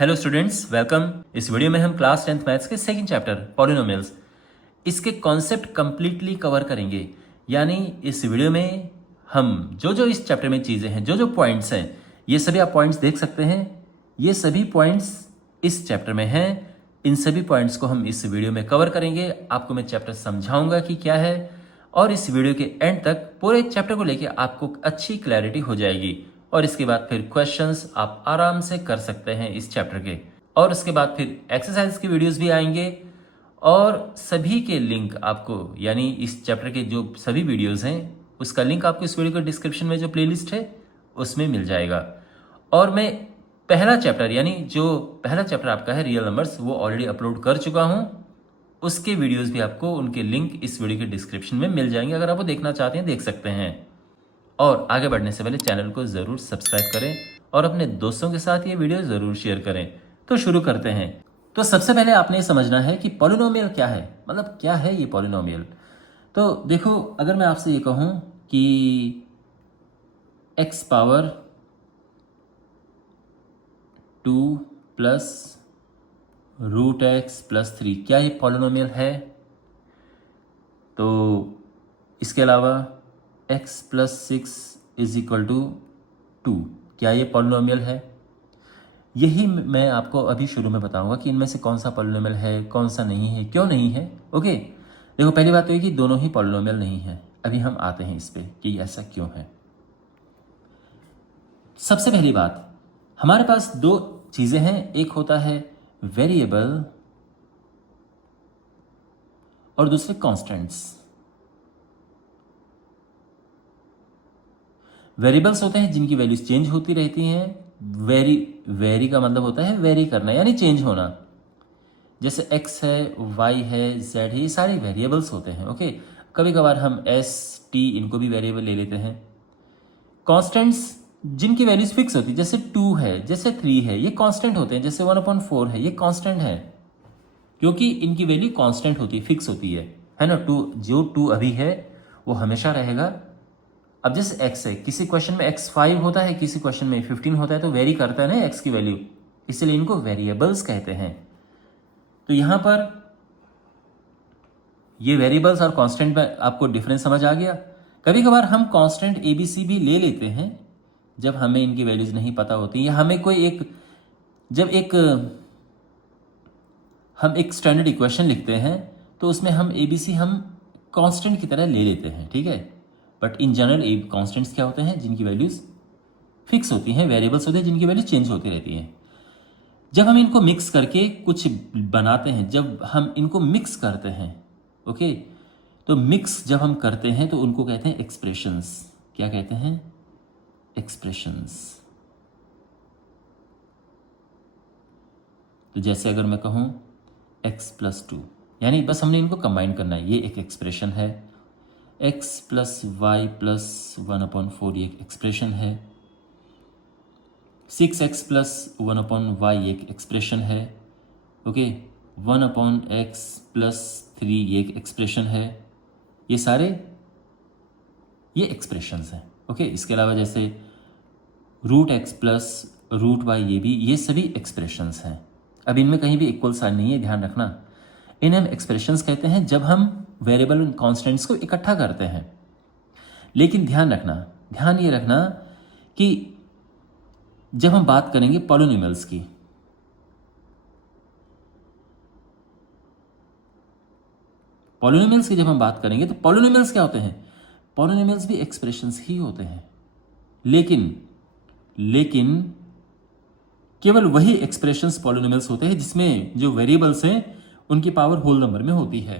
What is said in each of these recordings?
Hello students, welcome. इस video में हम क्लास 10th मैथ्स के सेकंड चैप्टर पॉलिनोमियल्स इसके कॉन्सेप्ट कंप्लीटली कवर करेंगे। यानी इस वीडियो में हम जो इस चैप्टर में चीज़ें हैं, जो पॉइंट्स हैं, ये सभी आप पॉइंट्स देख सकते हैं। ये सभी पॉइंट्स इस चैप्टर में हैं। इन सभी पॉइंट्स को हम इस वीडियो में कवर करेंगे। आपको मैं चैप्टर समझाऊंगा कि क्या है, और इस वीडियो के एंड तक पूरे चैप्टर को लेकर आपको अच्छी क्लैरिटी हो जाएगी। और इसके बाद फिर क्वेश्चंस आप आराम से कर सकते हैं इस चैप्टर के। और उसके बाद फिर एक्सरसाइज की वीडियोस भी आएंगे, और सभी के लिंक आपको, यानी इस चैप्टर के जो सभी वीडियोस हैं उसका लिंक आपको इस वीडियो के डिस्क्रिप्शन में जो प्लेलिस्ट है उसमें मिल जाएगा। और मैं पहला चैप्टर, यानी जो पहला चैप्टर आपका है रियल नंबर्स, वो ऑलरेडी अपलोड कर चुका हूँ। उसके वीडियोस भी आपको, उनके लिंक इस वीडियो के डिस्क्रिप्शन में मिल जाएंगे। अगर आप वो देखना चाहते हैं देख सकते हैं। और आगे बढ़ने से पहले चैनल को ज़रूर सब्सक्राइब करें और अपने दोस्तों के साथ ये वीडियो ज़रूर शेयर करें। तो शुरू करते हैं। तो सबसे पहले आपने ये समझना है कि पॉलिनोमियल क्या है, मतलब क्या है ये पॉलिनोमियल। तो देखो, अगर मैं आपसे ये कहूँ कि x power 2 plus root x plus 3, क्या ये पॉलिनोमियल है? तो इसके अलावा x plus 6 is equal to 2, क्या ये पॉलिनोमियल है? यही मैं आपको अभी शुरू में बताऊंगा कि इनमें से कौन सा पॉलिनोमियल है, कौन सा नहीं है, क्यों नहीं है। ओके, देखो, पहली बात तो ये कि दोनों ही पॉलिनोमियल नहीं है। अभी हम आते हैं इस पे कि ऐसा क्यों है। सबसे पहली बात, हमारे पास दो चीजें हैं। एक होता है वेरिएबल और दूसरे कॉन्स्टेंट्स। वेरिएबल्स होते हैं जिनकी वैल्यूज चेंज होती रहती हैं। वेरी का मतलब होता है वेरी करना, यानी चेंज होना। जैसे x है, y है, z है, ये सारे वेरिएबल्स होते हैं। ओके, कभी कभार हम s, t इनको भी वेरिएबल ले लेते हैं। कॉन्स्टेंट्स जिनकी वैल्यूज फिक्स होती है, जैसे 2 है, जैसे 3 है, ये कांस्टेंट होते हैं। जैसे 1/4 है, ये कांस्टेंट है क्योंकि इनकी वैल्यू कांस्टेंट होती है, फिक्स होती है ना। 2, जो 2 अभी है वो हमेशा रहेगा। अब जैसे x है, किसी क्वेश्चन में x 5 होता है, किसी क्वेश्चन में 15 होता है, तो वेरी करता है ना x की वैल्यू, इसलिए इनको वेरिएबल्स कहते हैं। तो यहां पर ये वेरिएबल्स और कांस्टेंट में आपको डिफरेंस समझ आ गया। कभी कभार हम कांस्टेंट ABC भी ले लेते हैं जब हमें इनकी वैल्यूज नहीं पता होती, या हमें कोई हम एक स्टैंडर्ड इक्वेशन लिखते हैं तो उसमें हम ABC हम कांस्टेंट की तरह ले लेते हैं, ठीक है। बट इन जनरल कांस्टेंट्स क्या होते हैं? जिनकी वैल्यूज फिक्स होती हैं। वेरिएबल्स होते हैं जिनकी वैल्यू चेंज होती रहती हैं। जब हम इनको मिक्स करके कुछ बनाते हैं, जब हम इनको मिक्स करते हैं, ओके, तो मिक्स जब हम करते हैं तो उनको कहते हैं एक्सप्रेशंस। क्या कहते हैं? एक्सप्रेशंस। तो जैसे अगर मैं कहूं x प्लस 2, यानी बस हमने इनको कंबाइन करना है, ये एक एक्सप्रेशन है। x प्लस वाई प्लस 1/4, ये एक एक्सप्रेशन है। 6x प्लस 1/y एक एक्सप्रेशन है। ओके, 1/x प्लस 3 ये एक एक्सप्रेशन है। ये सारे ये एक्सप्रेशंस हैं। ओके, इसके अलावा जैसे root x plus root y, ये सभी एक्सप्रेशंस हैं। अब इनमें कहीं भी इक्वल साइन नहीं है, ध्यान रखना। इन्हें हम एक्सप्रेशंस कहते हैं जब हम वेरिएबल और कॉन्स्टेंट्स को इकट्ठा करते हैं। लेकिन ध्यान ये रखना कि जब हम बात करेंगे पॉलिनोमियल्स की, जब हम बात करेंगे तो पॉलिनोमियल्स क्या होते हैं? पॉलिनोमियल्स भी एक्सप्रेशंस ही होते हैं, लेकिन केवल वही एक्सप्रेशंस पॉलिनोमियल्स होते हैं जिसमें जो वेरिएबल्स हैं उनकी पावर होल नंबर में होती है।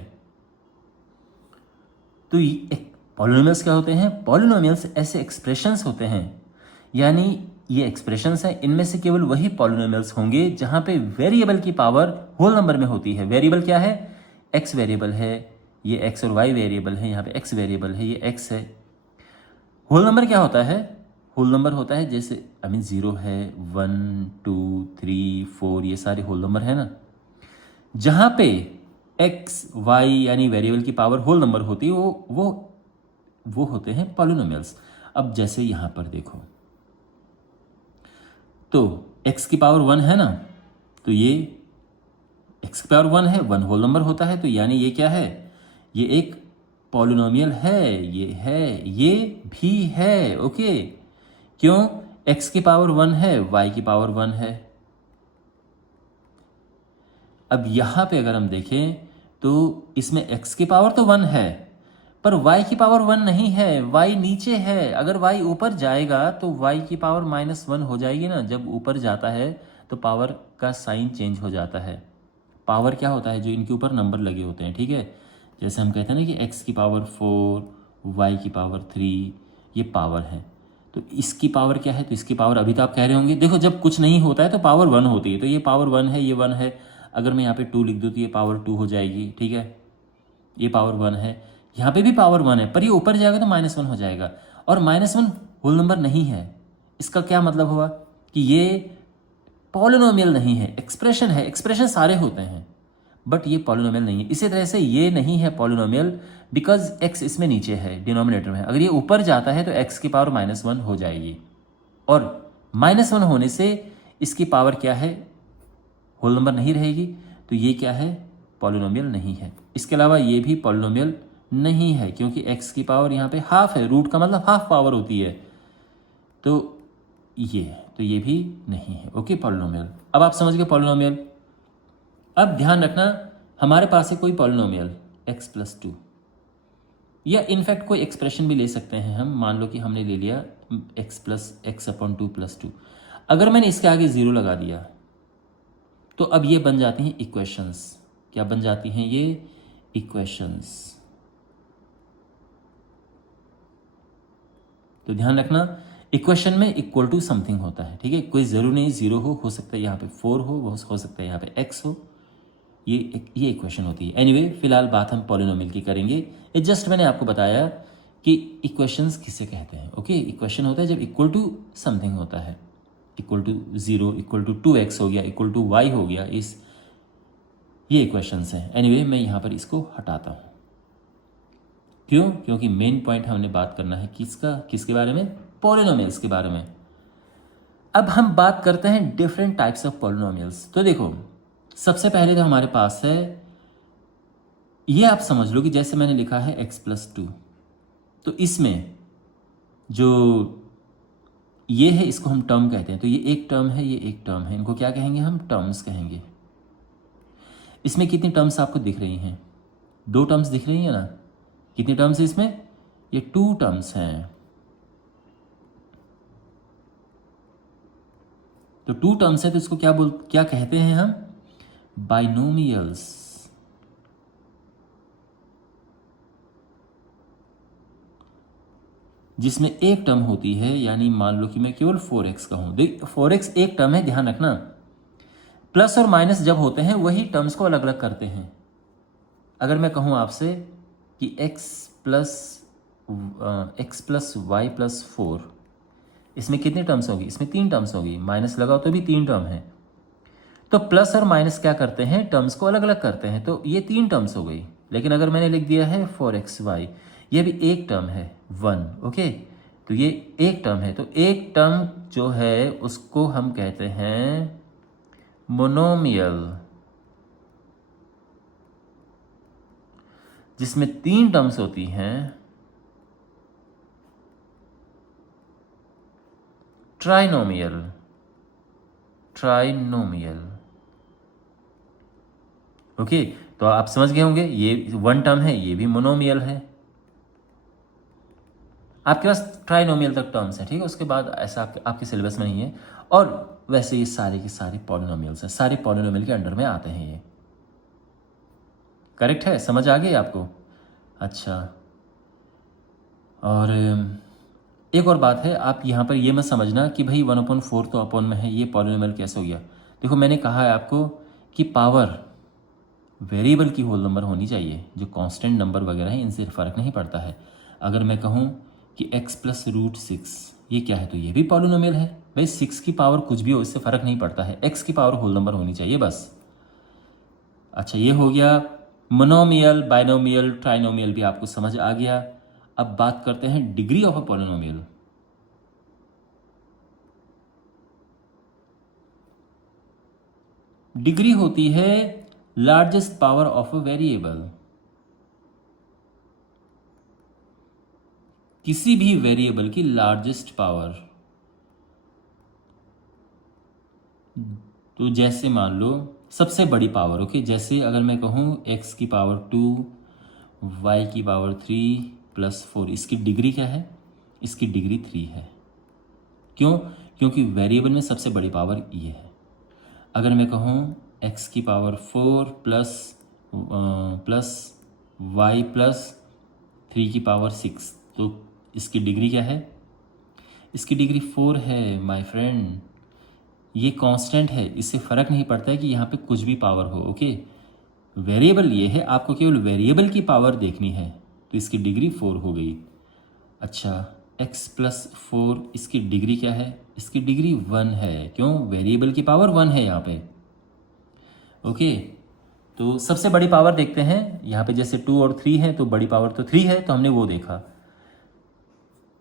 तो पॉलिनोमियल्स क्या होते हैं? पॉलिनोमियल्स ऐसे एक्सप्रेशंस होते हैं, यानी ये एक्सप्रेशंस हैं, इनमें से केवल वही पॉलिनोमियल्स होंगे जहां पे वेरिएबल की पावर होल नंबर में होती है। वेरिएबल क्या है? x वेरिएबल है, ये x और y वेरिएबल है, यहाँ पे x वेरिएबल है, ये x है। होल नंबर क्या होता है? होल नंबर होता है जैसे 0 है, 1 2 3 4, ये सारे होल नंबर है ना। जहां पे x y यानी वेरिएबल की पावर होल नंबर होती है वो होते हैं पॉलिनोमियल्स। अब जैसे यहां पर देखो, तो x की पावर 1 है ना, तो ये एक्स की पावर 1 है, 1 होल नंबर होता है, तो यानी ये क्या है, ये एक पॉलिनोमियल है, ये भी है। ओके, क्यों, x की पावर 1 है, y की पावर 1 है। अब यहां पे अगर हम देखें तो इसमें x की पावर तो 1 है, पर y की पावर 1 नहीं है, y नीचे है। अगर y ऊपर जाएगा तो y की पावर -1 हो जाएगी ना। जब ऊपर जाता है तो पावर का साइन चेंज हो जाता है। पावर क्या होता है, जो इनके ऊपर नंबर लगे होते हैं, ठीक है। जैसे हम कहते हैं ना कि x की पावर 4, y की पावर 3, ये पावर है। तो इसकी पावर क्या है, तो इसकी पावर, अभी तो आप कह रहे होंगे देखो जब कुछ नहीं होता है तो पावर 1 होती है, तो ये पावर 1 है, ये 1 है। अगर मैं यहाँ पे 2 लिख दूँ तो ये पावर 2 हो जाएगी, ठीक है। ये पावर 1 है, यहाँ पे भी पावर 1 है, पर ये ऊपर जाएगा तो -1 हो जाएगा। और -1 होल नंबर नहीं है। इसका क्या मतलब हुआ कि ये पॉलिनोमियल नहीं है, एक्सप्रेशन है। एक्सप्रेशन सारे होते हैं, बट ये पॉलिनोमियल नहीं है। इसी तरह से ये नहीं है पॉलिनोमियल, बिकॉज x इसमें नीचे है, डिनोमिनेटर में। अगर ये ऊपर जाता है तो x की पावर -1 हो जाएगी, और -1 होने से इसकी पावर क्या है, होल नंबर नहीं रहेगी। तो ये क्या है, पॉलिनोमियल नहीं है। इसके अलावा ये भी पॉलिनोमियल नहीं है, क्योंकि x की पावर यहाँ पे हाफ है, रूट का मतलब हाफ पावर होती है। तो ये भी नहीं है। Okay, polynomial. अब आप समझ गए पॉलिनोमियल। अब ध्यान रखना, हमारे पास है कोई पॉलिनोमियल x+2, या इनफैक्ट कोई एक्सप्रेशन भी ले सकते हैं हम। मान लो कि हमने ले लिया x+x/2 + 2। अगर मैंने इसके आगे 0 लगा दिया तो अब ये बन जाती हैं इक्वेशंस। क्या बन जाती हैं ये, इक्वेशंस। तो ध्यान रखना, इक्वेशन में इक्वल टू समथिंग होता है, ठीक है। कोई जरूरी नहीं 0 हो सकता है यहाँ पे 4 हो सकता है यहाँ पे x हो। ये इक्वेशन होती है। एनीवे, फिलहाल बात हम पॉलिनोमियल की करेंगे। ये जस्ट मैंने आपको बताया कि इक्वेशंस किसे कहते हैं। ओके, इक्वेशन होता है जब इक्वल टू समथिंग होता है, equal to 0, equal to 2x हो गया, इक्वल टू y हो गया, ये इक्वेशंस हैं। एनीवे, मैं यहाँ पर इसको हटाता हूँ। क्यों, क्योंकि मेन पॉइंट हमने बात करना है किसके बारे में, पॉलिनोमियल्स के बारे में। अब हम बात करते हैं डिफरेंट टाइप्स ऑफ पॉलिनोमियल्स। तो देखो, सबसे पहले तो हमारे पास है, ये आप समझ लो कि जैसे मैंने लिखा है x+2, तो इसमें जो ये है इसको हम टर्म कहते हैं। तो ये एक टर्म है, ये एक टर्म है, इनको क्या कहेंगे हम, टर्म्स कहेंगे। इसमें कितनी टर्म्स आपको दिख रही हैं, 2 टर्म्स दिख रही हैं ना। कितनी टर्म्स है इसमें, ये 2 टर्म्स हैं। तो 2 टर्म्स है, तो इसको क्या कहते हैं हम, बाइनोमियल्स। जिसमें एक टर्म होती है, यानी मान लो कि मैं केवल 4x का हूं। देख, 4x एक टर्म है, ध्यान रखना। प्लस और माइनस जब होते हैं वही टर्म्स को अलग अलग करते हैं। अगर मैं कहूं आपसे कि x+y+4, इसमें कितनी टर्म्स होगी, इसमें 3 टर्म्स होगी। माइनस लगाओ तो भी 3 टर्म है। तो प्लस और माइनस क्या करते हैं, टर्म्स को अलग अलग करते हैं। तो ये 3 टर्म्स हो गई। लेकिन अगर मैंने लिख दिया है 4xy, ये भी एक टर्म है 1। ओके, तो ये एक टर्म है। तो एक टर्म जो है उसको हम कहते हैं मोनोमियल, जिसमें 3 टर्म्स होती हैं ट्राइनोमियल। ओके, तो आप समझ गए होंगे, ये 1 टर्म है, ये भी मोनोमियल है। आपके पास ट्राइनोमियल तक टर्म्स है, ठीक है। उसके बाद ऐसा आपके सिलेबस में नहीं है। और वैसे ये सारे के सारे पॉलिनोमियल्स हैं, सारे पॉलिनोमियल के अंडर में आते हैं। ये करेक्ट है, समझ आ गई आपको। अच्छा, और एक और बात है, आप यहाँ पर ये मत समझना कि भाई 1/4 तो अपॉन में है, ये पॉलिनोमियल कैसे हो गया। देखो, मैंने कहा है आपको कि पावर वेरिएबल की होल नंबर होनी चाहिए। जो कांस्टेंट नंबर वगैरह हैं इनसे फ़र्क नहीं पड़ता है। अगर मैं कहूँ कि x+√6 ये क्या है, तो ये भी पॉलिनोमियल है। भाई 6 की पावर कुछ भी हो, इससे फ़र्क नहीं पड़ता है, x की पावर होल नंबर होनी चाहिए बस। अच्छा, ये हो गया मोनोमियल, बाइनोमियल, ट्राइनोमियल भी आपको समझ आ गया। अब बात करते हैं degree of a polynomial. Degree होती है largest power of a variable. किसी भी वेरिएबल की लार्जेस्ट पावर। तो जैसे मान लो सबसे बड़ी पावर, ओके, जैसे अगर मैं कहूँ x की पावर 2, y की पावर 3 प्लस 4, इसकी डिग्री क्या है? इसकी डिग्री 3 है। क्यों? क्योंकि वेरिएबल में सबसे बड़ी पावर ये है। अगर मैं कहूँ x की पावर 4 प्लस y प्लस 3 की पावर 6, तो इसकी डिग्री क्या है? इसकी डिग्री 4 है माय फ्रेंड। ये कांस्टेंट है, इससे फ़र्क नहीं पड़ता है कि यहाँ पे कुछ भी पावर हो, ओके। वेरिएबल ये है, आपको केवल वेरिएबल की पावर देखनी है, तो इसकी डिग्री 4 हो गई। अच्छा, x प्लस 4, इसकी डिग्री क्या है? इसकी डिग्री 1 है। क्यों? वेरिएबल की पावर 1 है यहाँ पे, ओके। तो सबसे बड़ी पावर देखते हैं यहाँ पे, जैसे 2 और 3 है तो बड़ी पावर तो 3 है, तो हमने वो देखा।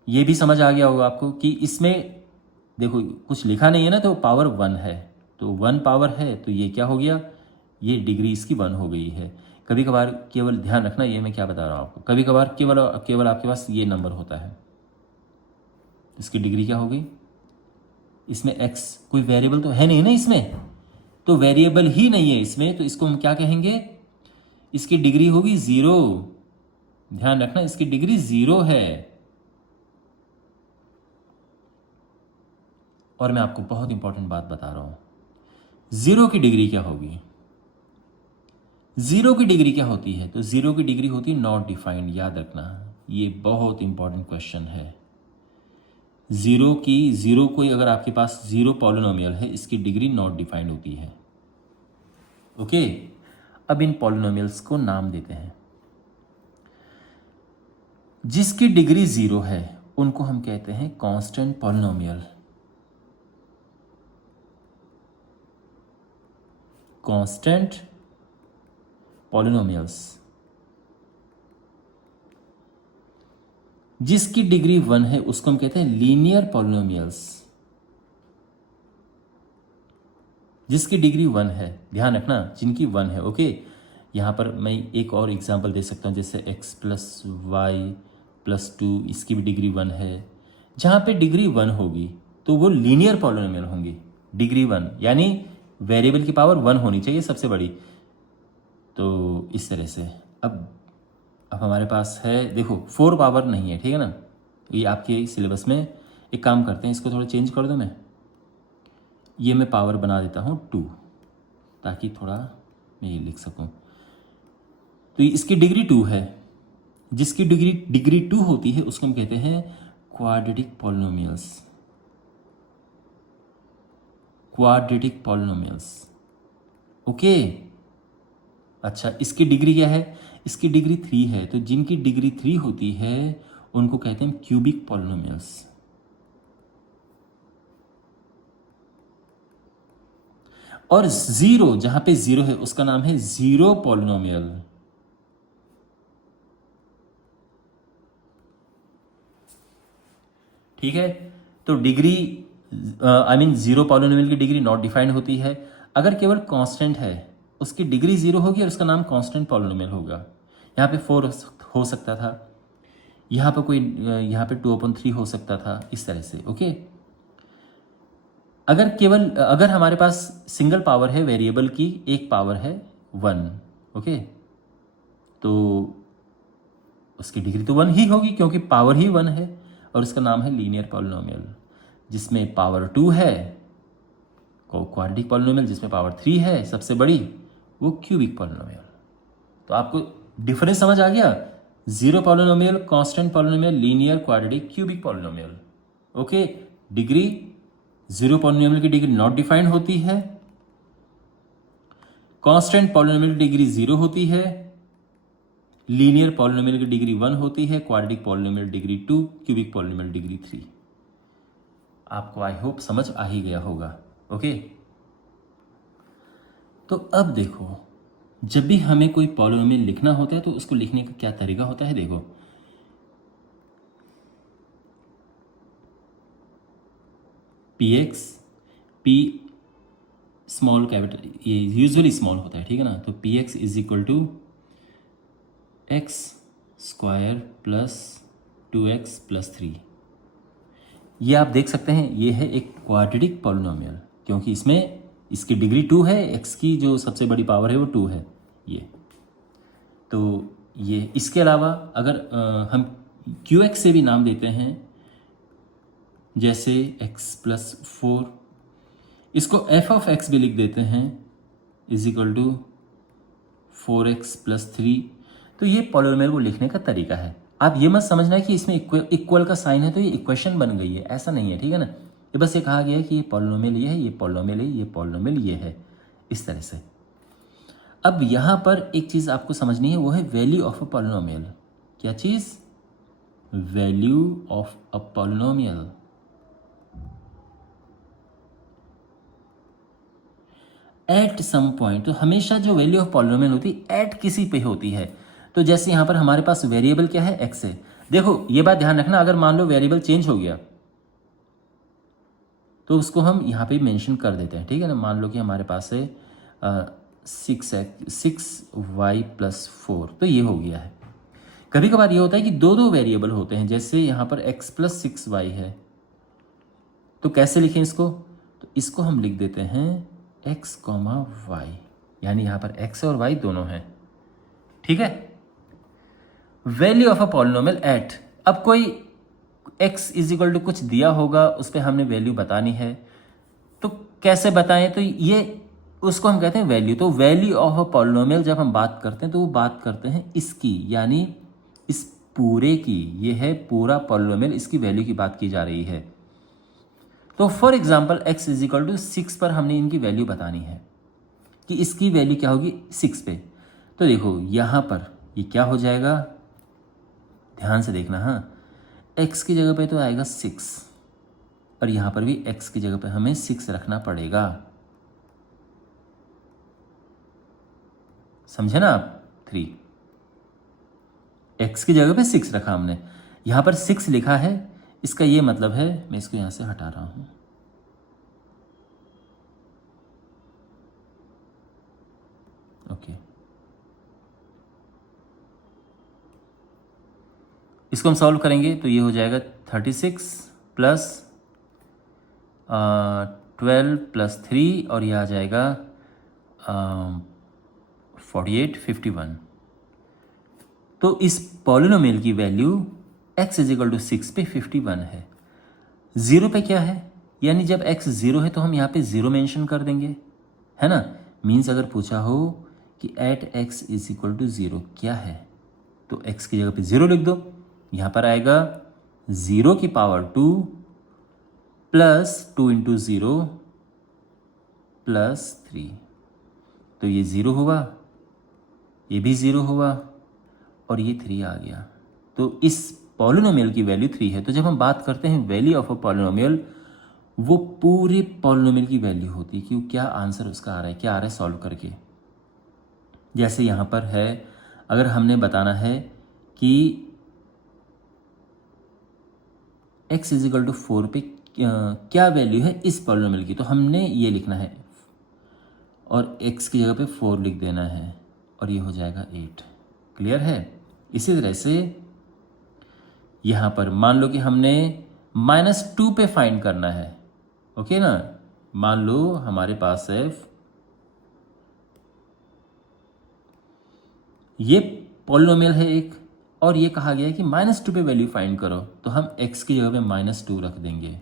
ये भी समझ आ गया होगा आपको कि इसमें देखो कुछ लिखा नहीं है ना, तो पावर 1 है, तो 1 पावर है, तो ये क्या हो गया? ये डिग्री इसकी 1 हो गई है। कभी कभार केवल ध्यान रखना, ये मैं क्या बता रहा हूँ आपको, कभी कभार केवल आपके पास ये नंबर होता है, इसकी डिग्री क्या हो गई? इसमें x कोई वेरिएबल तो है नहीं ना इसमें, तो वेरिएबल ही नहीं है इसमें, तो इसको हम क्या कहेंगे? इसकी डिग्री होगी 0। ध्यान रखना, इसकी डिग्री 0 है। और मैं आपको बहुत इंपॉर्टेंट बात बता रहा हूं, 0 की डिग्री क्या होगी? 0 की डिग्री क्या होती है? तो 0 की डिग्री होती है नॉट डिफाइंड। याद रखना, ये बहुत इंपॉर्टेंट क्वेश्चन है। 0 कोई अगर आपके पास 0 पॉलिनोमियल है, इसकी डिग्री नॉट डिफाइंड होती है, ओके। अब इन पॉलिनोमियल्स को नाम देते हैं। जिसकी डिग्री 0 है उनको हम कहते हैं कांस्टेंट पॉलिनोमियल। Constant polynomials. जिसकी डिग्री 1 है उसको हम कहते हैं लीनियर पॉलिनोमियल्स। जिसकी डिग्री 1 है, ध्यान रखना, जिनकी 1 है, ओके। यहां पर मैं एक और एग्जांपल दे सकता हूं, जैसे x प्लस वाई प्लस 2, इसकी भी डिग्री 1 है। जहां पे डिग्री 1 होगी तो वो लीनियर पॉलिनोमियल होंगी। डिग्री 1 यानी वेरिएबल की पावर 1 होनी चाहिए सबसे बड़ी। तो इस तरह से अब हमारे पास है, देखो 4 पावर नहीं है, ठीक है ना। ये आपके सिलेबस में, एक काम करते हैं, इसको थोड़ा चेंज कर दो, ये मैं पावर बना देता हूँ 2, ताकि थोड़ा मैं ये लिख सकूँ। तो इसकी डिग्री 2 है। जिसकी डिग्री 2 होती है उसको हम कहते हैं quadratic polynomials. Quadratic polynomials, okay. अच्छा, इसकी डिग्री क्या है? इसकी डिग्री 3 है। तो जिनकी डिग्री 3 होती है उनको कहते हैं क्यूबिक पॉलिनोमियल्स। और 0, जहां पे 0 है उसका नाम है जीरो पॉलिनोमियल। ठीक है, तो डिग्री आई मीन 0 पॉलिनोमियल की डिग्री नॉट डिफाइंड होती है। अगर केवल कांस्टेंट है उसकी डिग्री 0 होगी और उसका नाम कांस्टेंट पॉलिनोमियल होगा। यहाँ पे 4 हो सकता था, यहाँ पे यहाँ पे 2/3 हो सकता था, इस तरह से, ओके। अगर हमारे पास सिंगल पावर है वेरिएबल की, एक पावर है 1, ओके, तो उसकी डिग्री तो 1 ही होगी क्योंकि पावर ही 1 है, और उसका नाम है लीनियर पॉलिनोमियल। जिसमें पावर 2 है को क्वाड्रेटिक पॉलिनोमियल, जिसमें पावर 3 है सबसे बड़ी, वो क्यूबिक पॉलिनोमियल। तो आपको डिफरेंस समझ आ गया? 0 polynomial, constant polynomial, linear, quadratic, cubic polynomial, okay. Degree 0 polynomial की डिग्री नॉट डिफाइंड होती है, कांस्टेंट पॉलिनोमियल की डिग्री 0 होती है, लीनियर पॉलिनोमियल की डिग्री 1 होती है, quadratic polynomial degree 2, cubic polynomial degree 3। आपको आई होप समझ आ ही गया होगा, ओके। तो अब देखो, जब भी हमें कोई पॉलिनोमियल लिखना होता है तो उसको लिखने का क्या तरीका होता है? देखो, px, p स्मॉल कैपिटल ये यूजुअली स्मॉल होता है, ठीक है ना। तो p x is equal to x square plus 2x plus 3। ये आप देख सकते हैं ये है एक क्वाड्रेटिक पॉलिनोमियल, क्योंकि इसमें इसकी डिग्री 2 है, x की जो सबसे बड़ी पावर है वो 2 है ये। तो ये इसके अलावा अगर हम QX से भी नाम देते हैं, जैसे x प्लस 4, इसको f ऑफ x भी लिख देते हैं is equal to 4x plus 3। तो ये पॉलिनोमियल को लिखने का तरीका है। आप ये मत समझना है कि इसमें इक्वल का साइन है तो ये इक्वेशन बन गई है, ऐसा नहीं है, ठीक है ना। ये बस ये कहा गया है कि ये पॉलिनोमियल ये है, ये पॉलिनोमियल है, ये पॉलिनोमियल ये है, इस तरह से। अब यहाँ पर एक चीज़ आपको समझनी है, वो है वैल्यू ऑफ अ पॉलिनोमियल। क्या चीज़? Value of a polynomial. At some point, तो हमेशा जो वैल्यू ऑफ पॉलिनोमियल होती है एट किसी पे होती है। तो जैसे यहाँ पर हमारे पास वेरिएबल क्या है? एक्स है। देखो ये बात ध्यान रखना, अगर मान लो वेरिएबल चेंज हो गया तो उसको हम यहाँ पे मेंशन कर देते हैं, ठीक है ना। मान लो कि हमारे पास है 6y प्लस 4, तो ये हो गया है। कभी कभार ये होता है कि दो दो वेरिएबल होते हैं, जैसे यहाँ पर x प्लस 6y है, तो कैसे लिखें इसको? तो इसको हम लिख देते हैं x कॉमा वाई, यानी यहाँ पर x और y दोनों हैं, ठीक है। Value of a polynomial at, अब कोई x इज इक्वल टू कुछ दिया होगा, उस पर हमने वैल्यू बतानी है, तो कैसे बताएं? तो ये उसको हम कहते हैं वैल्यू। तो वैल्यू ऑफ अ पॉलिनोमियल जब हम बात करते हैं तो वो बात करते हैं इसकी, यानी इस पूरे की। ये है पूरा पॉलिनोमियल, इसकी वैल्यू की बात की जा रही है। तो for example x is equal to 6 पर हमने इनकी वैल्यू बतानी है कि इसकी वैल्यू क्या होगी 6 पे। तो देखो यहाँ पर ये क्या हो जाएगा, ध्यान से देखना। हाँ, x की जगह पे तो आएगा 6, और यहाँ पर भी x की जगह पे हमें 6 रखना पड़ेगा, समझे ना आप। 3 x की जगह पे 6 रखा हमने, यहाँ पर 6 लिखा है, इसका ये मतलब है, मैं इसको यहाँ से हटा रहा हूँ, ओके। इसको हम सॉल्व करेंगे तो ये हो जाएगा 36 प्लस 12 प्लस 3, और ये आ जाएगा 48 51। तो इस पॉलिनोमियल की value x is equal to 6 पे 51 है। 0 पे क्या है, यानी जब x 0 है तो हम यहाँ पे 0 मेंशन कर देंगे, है ना। मीन्स अगर पूछा हो कि at x is equal to 0 क्या है, तो x की जगह पे 0 लिख दो। यहाँ पर आएगा 0 की पावर 2 प्लस 2 इंटू 0 प्लस 3, तो ये 0 हुआ, ये भी 0 हुआ, और ये 3 आ गया। तो इस पॉलिनोमियल की वैल्यू 3 है। तो जब हम बात करते हैं वैल्यू ऑफ अ पॉलिनोमियल, वो पूरे पॉलिनोमियल की वैल्यू होती है कि क्या आंसर उसका आ रहा है, क्या आ रहा है सॉल्व करके। जैसे यहाँ पर है, अगर हमने बताना है कि x इज इक्वल टू 4 पे क्या वैल्यू है इस पॉलिनोमियल की, तो हमने ये लिखना है, और x की जगह पे 4 लिख देना है, और ये हो जाएगा 8। क्लियर है। इसी तरह से यहाँ पर मान लो कि हमने -2 पे फाइंड करना है, ओके ना। मान लो हमारे पास है ये पॉलिनोमियल है एक, और ये कहा गया है कि -2 पे वैल्यू फाइंड करो, तो हम x की जगह पे -2 रख देंगे,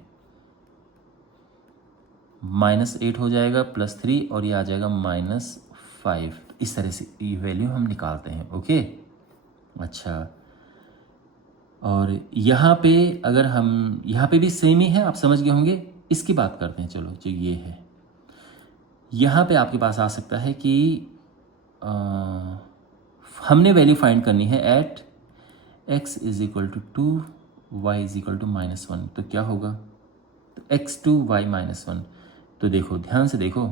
-8 हो जाएगा प्लस 3, और ये आ जाएगा -5। इस तरह से ये वैल्यू हम निकालते हैं, ओके। अच्छा, और यहाँ पे अगर हम, यहाँ पे भी सेम ही है, आप समझ गए होंगे। इसकी बात करते हैं, चलो जो ये है, यहाँ पे आपके पास आ सकता है कि हमने वैल्यू फाइंड करनी है at x is equal to 2 y is equal to -1, तो क्या होगा, तो x2 y -1। तो देखो ध्यान से देखो,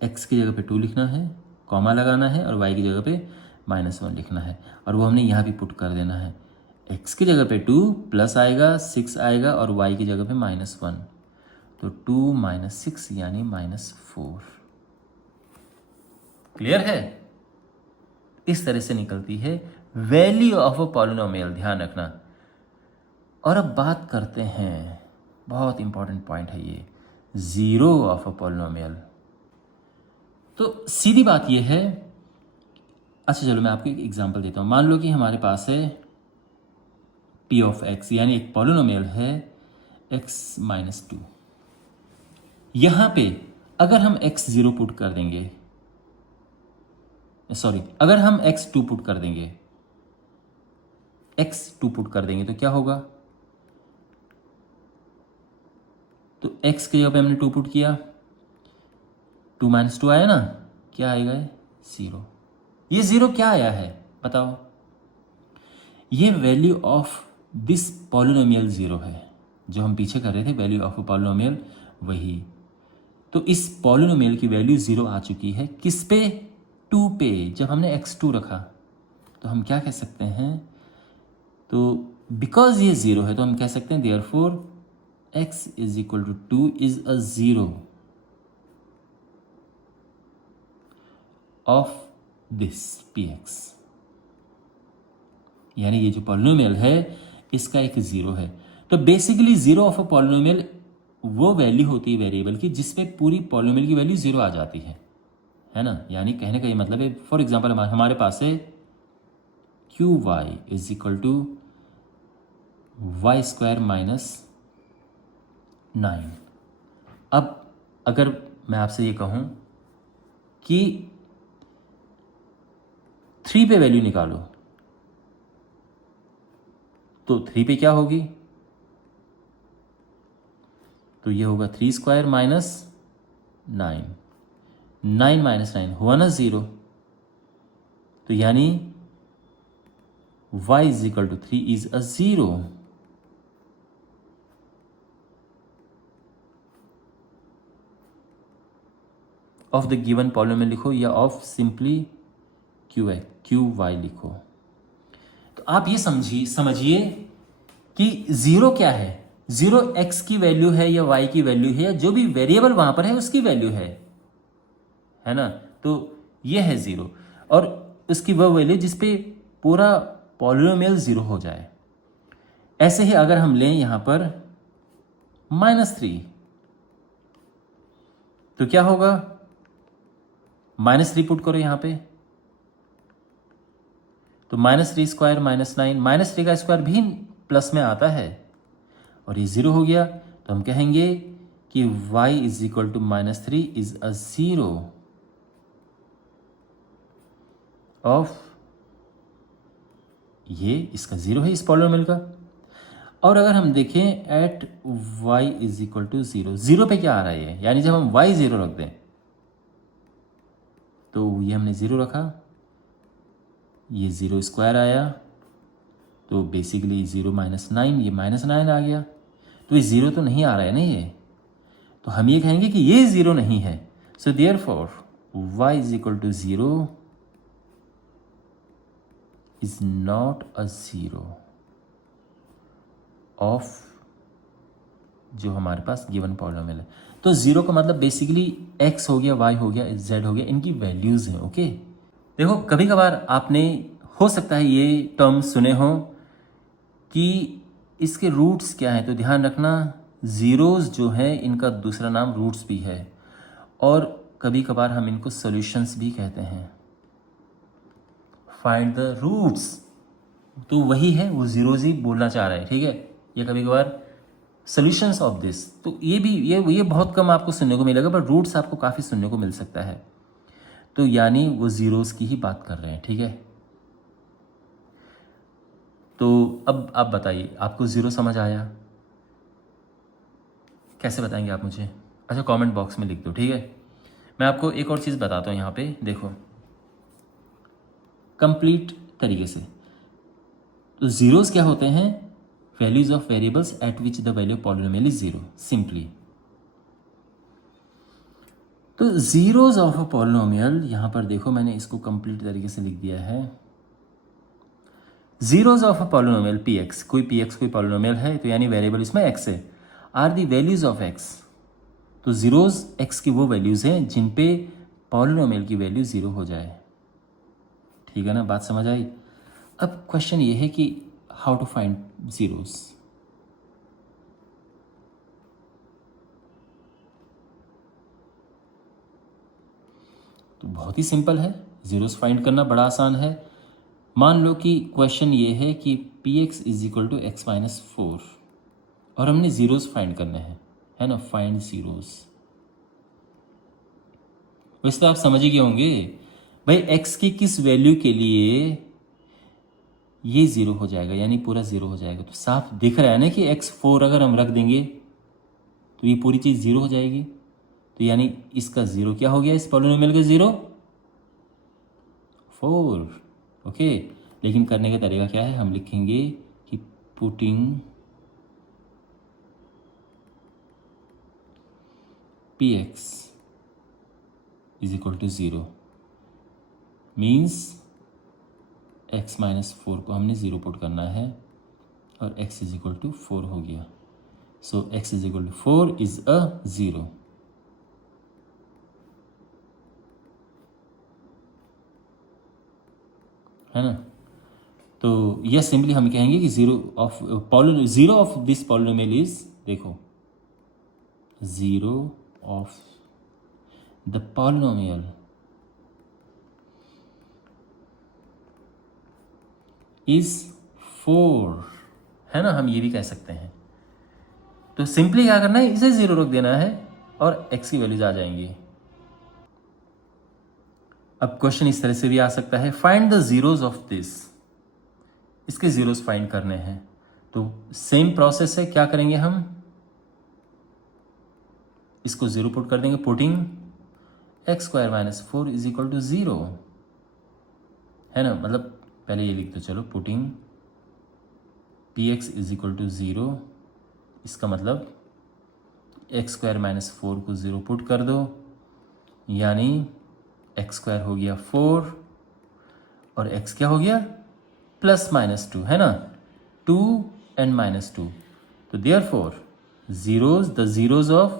x की जगह पे 2 लिखना है, कॉमा लगाना है, और y की जगह पे -1 लिखना है, और वो हमने यहाँ भी पुट कर देना है। x की जगह पे 2 प्लस आएगा, 6 आएगा, और y की जगह पे -1। तो 2 माइनस 6 यानी -4। क्लियर है? इस तरह से निकलती है वैल्यू ऑफ अ पॉलिनोमियल, ध्यान रखना। और अब बात करते हैं, बहुत इंपॉर्टेंट पॉइंट है ये, जीरो ऑफ अ पॉलिनोमियल। तो सीधी बात ये है, अच्छा चलो मैं आपको एक एग्जांपल देता हूं। मान लो कि हमारे पास है p ऑफ x, यानी एक पॉलिनोमियल है x-2। यहां पे अगर हम x0 पुट कर देंगे, सॉरी, अगर हम x2 पुट कर देंगे, x2 पुट कर देंगे तो क्या होगा? तो x के जगह पे हमने 2 पुट किया, 2 माइनस 2 आया ना, क्या आएगा? 0। ये 0 क्या आया है बताओ? ये वैल्यू ऑफ दिस पॉलिनोमियल 0 है, जो हम पीछे कर रहे थे, वैल्यू ऑफ अ पॉलिनोमियल, वही। तो इस पॉलिनोमियल की वैल्यू 0 आ चुकी है, किस पे? 2 पे। जब हमने x2 रखा तो हम क्या कह सकते हैं? तो बिकॉज ये 0 है तो हम कह सकते हैं therefore x is equal to 2 is a 0 of this px, यानी ये जो पॉलिनोमियल है इसका एक 0 है। तो बेसिकली 0 ऑफ अ पॉलिनोमियल वो वैल्यू होती है वेरिएबल की जिसमें पूरी पॉलिनोमियल की वैल्यू 0 आ जाती है ना। यानी कहने का ये मतलब है, फॉर एग्जांपल हमारे पास है qy is equal to y² minus 9। अब अगर मैं आपसे ये कहूं कि 3 पे वैल्यू निकालो, तो 3 पे क्या होगी? तो ये होगा 3² माइनस 9, 9 माइनस 9 हुआ ना 0। तो यानी y is equal to 3 is a 0 of the given polynomial लिखो, या ऑफ सिंपली qy लिखो। तो आप ये समझिए कि 0 क्या है? 0 x की वैल्यू है या y की वैल्यू है, या जो भी वेरिएबल वहां पर है उसकी वैल्यू है ना। तो ये है 0, और उसकी वह वैल्यू जिसपे पूरा पॉलिनोमियल 0 हो जाए। ऐसे ही अगर हम लें यहां पर -3, तो क्या होगा? -3 पुट करो यहां पे, तो -3² माइनस 9, -3 का स्क्वायर भी प्लस में आता है, और ये 0 हो गया। तो हम कहेंगे कि y is equal to -3 is a 0 of, ये इसका 0 है इस पॉलिनोमियल का। और अगर हम देखें at y is equal to 0, 0 पे क्या आ रहा है? यानी जब हम y 0 रख दें, तो ये हमने 0 रखा, ये 0² आया, तो बेसिकली 0 माइनस 9, ये -9 आ गया। तो ये 0 तो नहीं आ रहा है ना ये, तो हम ये कहेंगे कि ये 0 नहीं है। So therefore y is equal to 0 is not a 0 of जो हमारे पास गिवन पॉलिनोमियल है। तो 0 का मतलब बेसिकली x हो गया, y हो गया, z हो गया, इनकी वैल्यूज हैं। ओके, देखो कभी कभार आपने हो सकता है ये टर्म सुने हो कि इसके रूट्स क्या हैं, तो ध्यान रखना ज़ीरोज़ जो है इनका दूसरा नाम रूट्स भी है, और कभी कभार हम इनको सॉल्यूशंस भी कहते हैं। फाइंड द रूट्स, तो वही है, वो ज़ीरोज़ ही बोलना चाह रहा है, ठीक है। या कभी कभार सॉल्यूशंस ऑफ दिस, तो ये भी ये बहुत कम आपको सुनने को मिलेगा, पर रूट्स आपको काफ़ी सुनने को मिल सकता है। तो यानी वो ज़ीरोज़ की ही बात कर रहे हैं, ठीक है। तो अब आप बताइए, आपको 0 समझ आया? कैसे बताएंगे आप मुझे? अच्छा, कमेंट बॉक्स में लिख दो, ठीक है। मैं आपको एक और चीज़ बताता हूँ यहाँ पे, देखो कंप्लीट तरीके से। तो ज़ीरोज़ क्या होते हैं? Values of variables eight which the value of polynomial is 0, simply. तो ज़ीरोज़ ऑफ अ पॉलिनोमियल, यहाँ पर देखो मैंने इसको कंप्लीट तरीके से लिख दिया है। Zeros of a polynomial px, कोई px कोई पॉलिनोमियल है, तो यानी वेरिएबल इसमें x है, are the values of x तो ज़ीरोज़ एक्स की वो वैल्यूज़ हैं जिन पे पॉलिनोमियल की वैल्यू ज़ीरो हो जाए। ठीक है ना, बात समझ आई। अब क्वेश्चन ये है कि हाउ टू फाइंड ज़ीरोज़। तो बहुत ही सिंपल है, ज़ीरोज़ फाइंड करना बड़ा आसान है। मान लो कि क्वेश्चन ये है कि p x is equal to x minus four और हमने ज़ीरोज़ फाइंड करने हैं, है ना, फाइंड ज़ीरोज़। वैसे तो आप समझ ही गए होंगे भाई एक्स की किस वैल्यू के लिए ये ज़ीरो हो जाएगा, यानी पूरा ज़ीरो हो जाएगा। तो साफ दिख रहा है ना कि एक्स फोर अगर हम रख देंगे तो ये पूरी चीज़ ज़ीरो हो जाएगी। तो यानी इसका ज़ीरो क्या हो गया, इस पॉलिनोमियल का ज़ीरो फोर। ओके, लेकिन करने का तरीका क्या है, हम लिखेंगे कि putting P x is equal to zero means X minus four को हमने ज़ीरो पुट करना है और X is equal to four हो गया। So X is equal to four is a zero. है ना, तो यह सिंपली हम कहेंगे कि zero of this polynomial is, देखो, zero of the polynomial is four, है ना, हम ये भी कह सकते हैं। तो सिंपली क्या करना है, इसे ज़ीरो रख देना है और एक्स की वैल्यूज आ जाएंगी। अब क्वेश्चन इस तरह से भी आ सकता है, find the zeros of this, इसके ज़ीरोज़ फाइंड करने हैं। तो सेम प्रोसेस है, क्या करेंगे हम, इसको ज़ीरो पुट कर देंगे, putting x square minus four is equal to zero, है ना, मतलब पहले ये लिख दो, चलो, putting P x is equal to zero, इसका मतलब एक्स स्क्वायर माइनस फोर को ज़ीरो पुट कर दो, यानी एक्स स्क्वायर हो गया फोर और एक्स क्या हो गया, प्लस माइनस टू, है ना, टू एंड माइनस टू। तो therefore zeros, the zeros of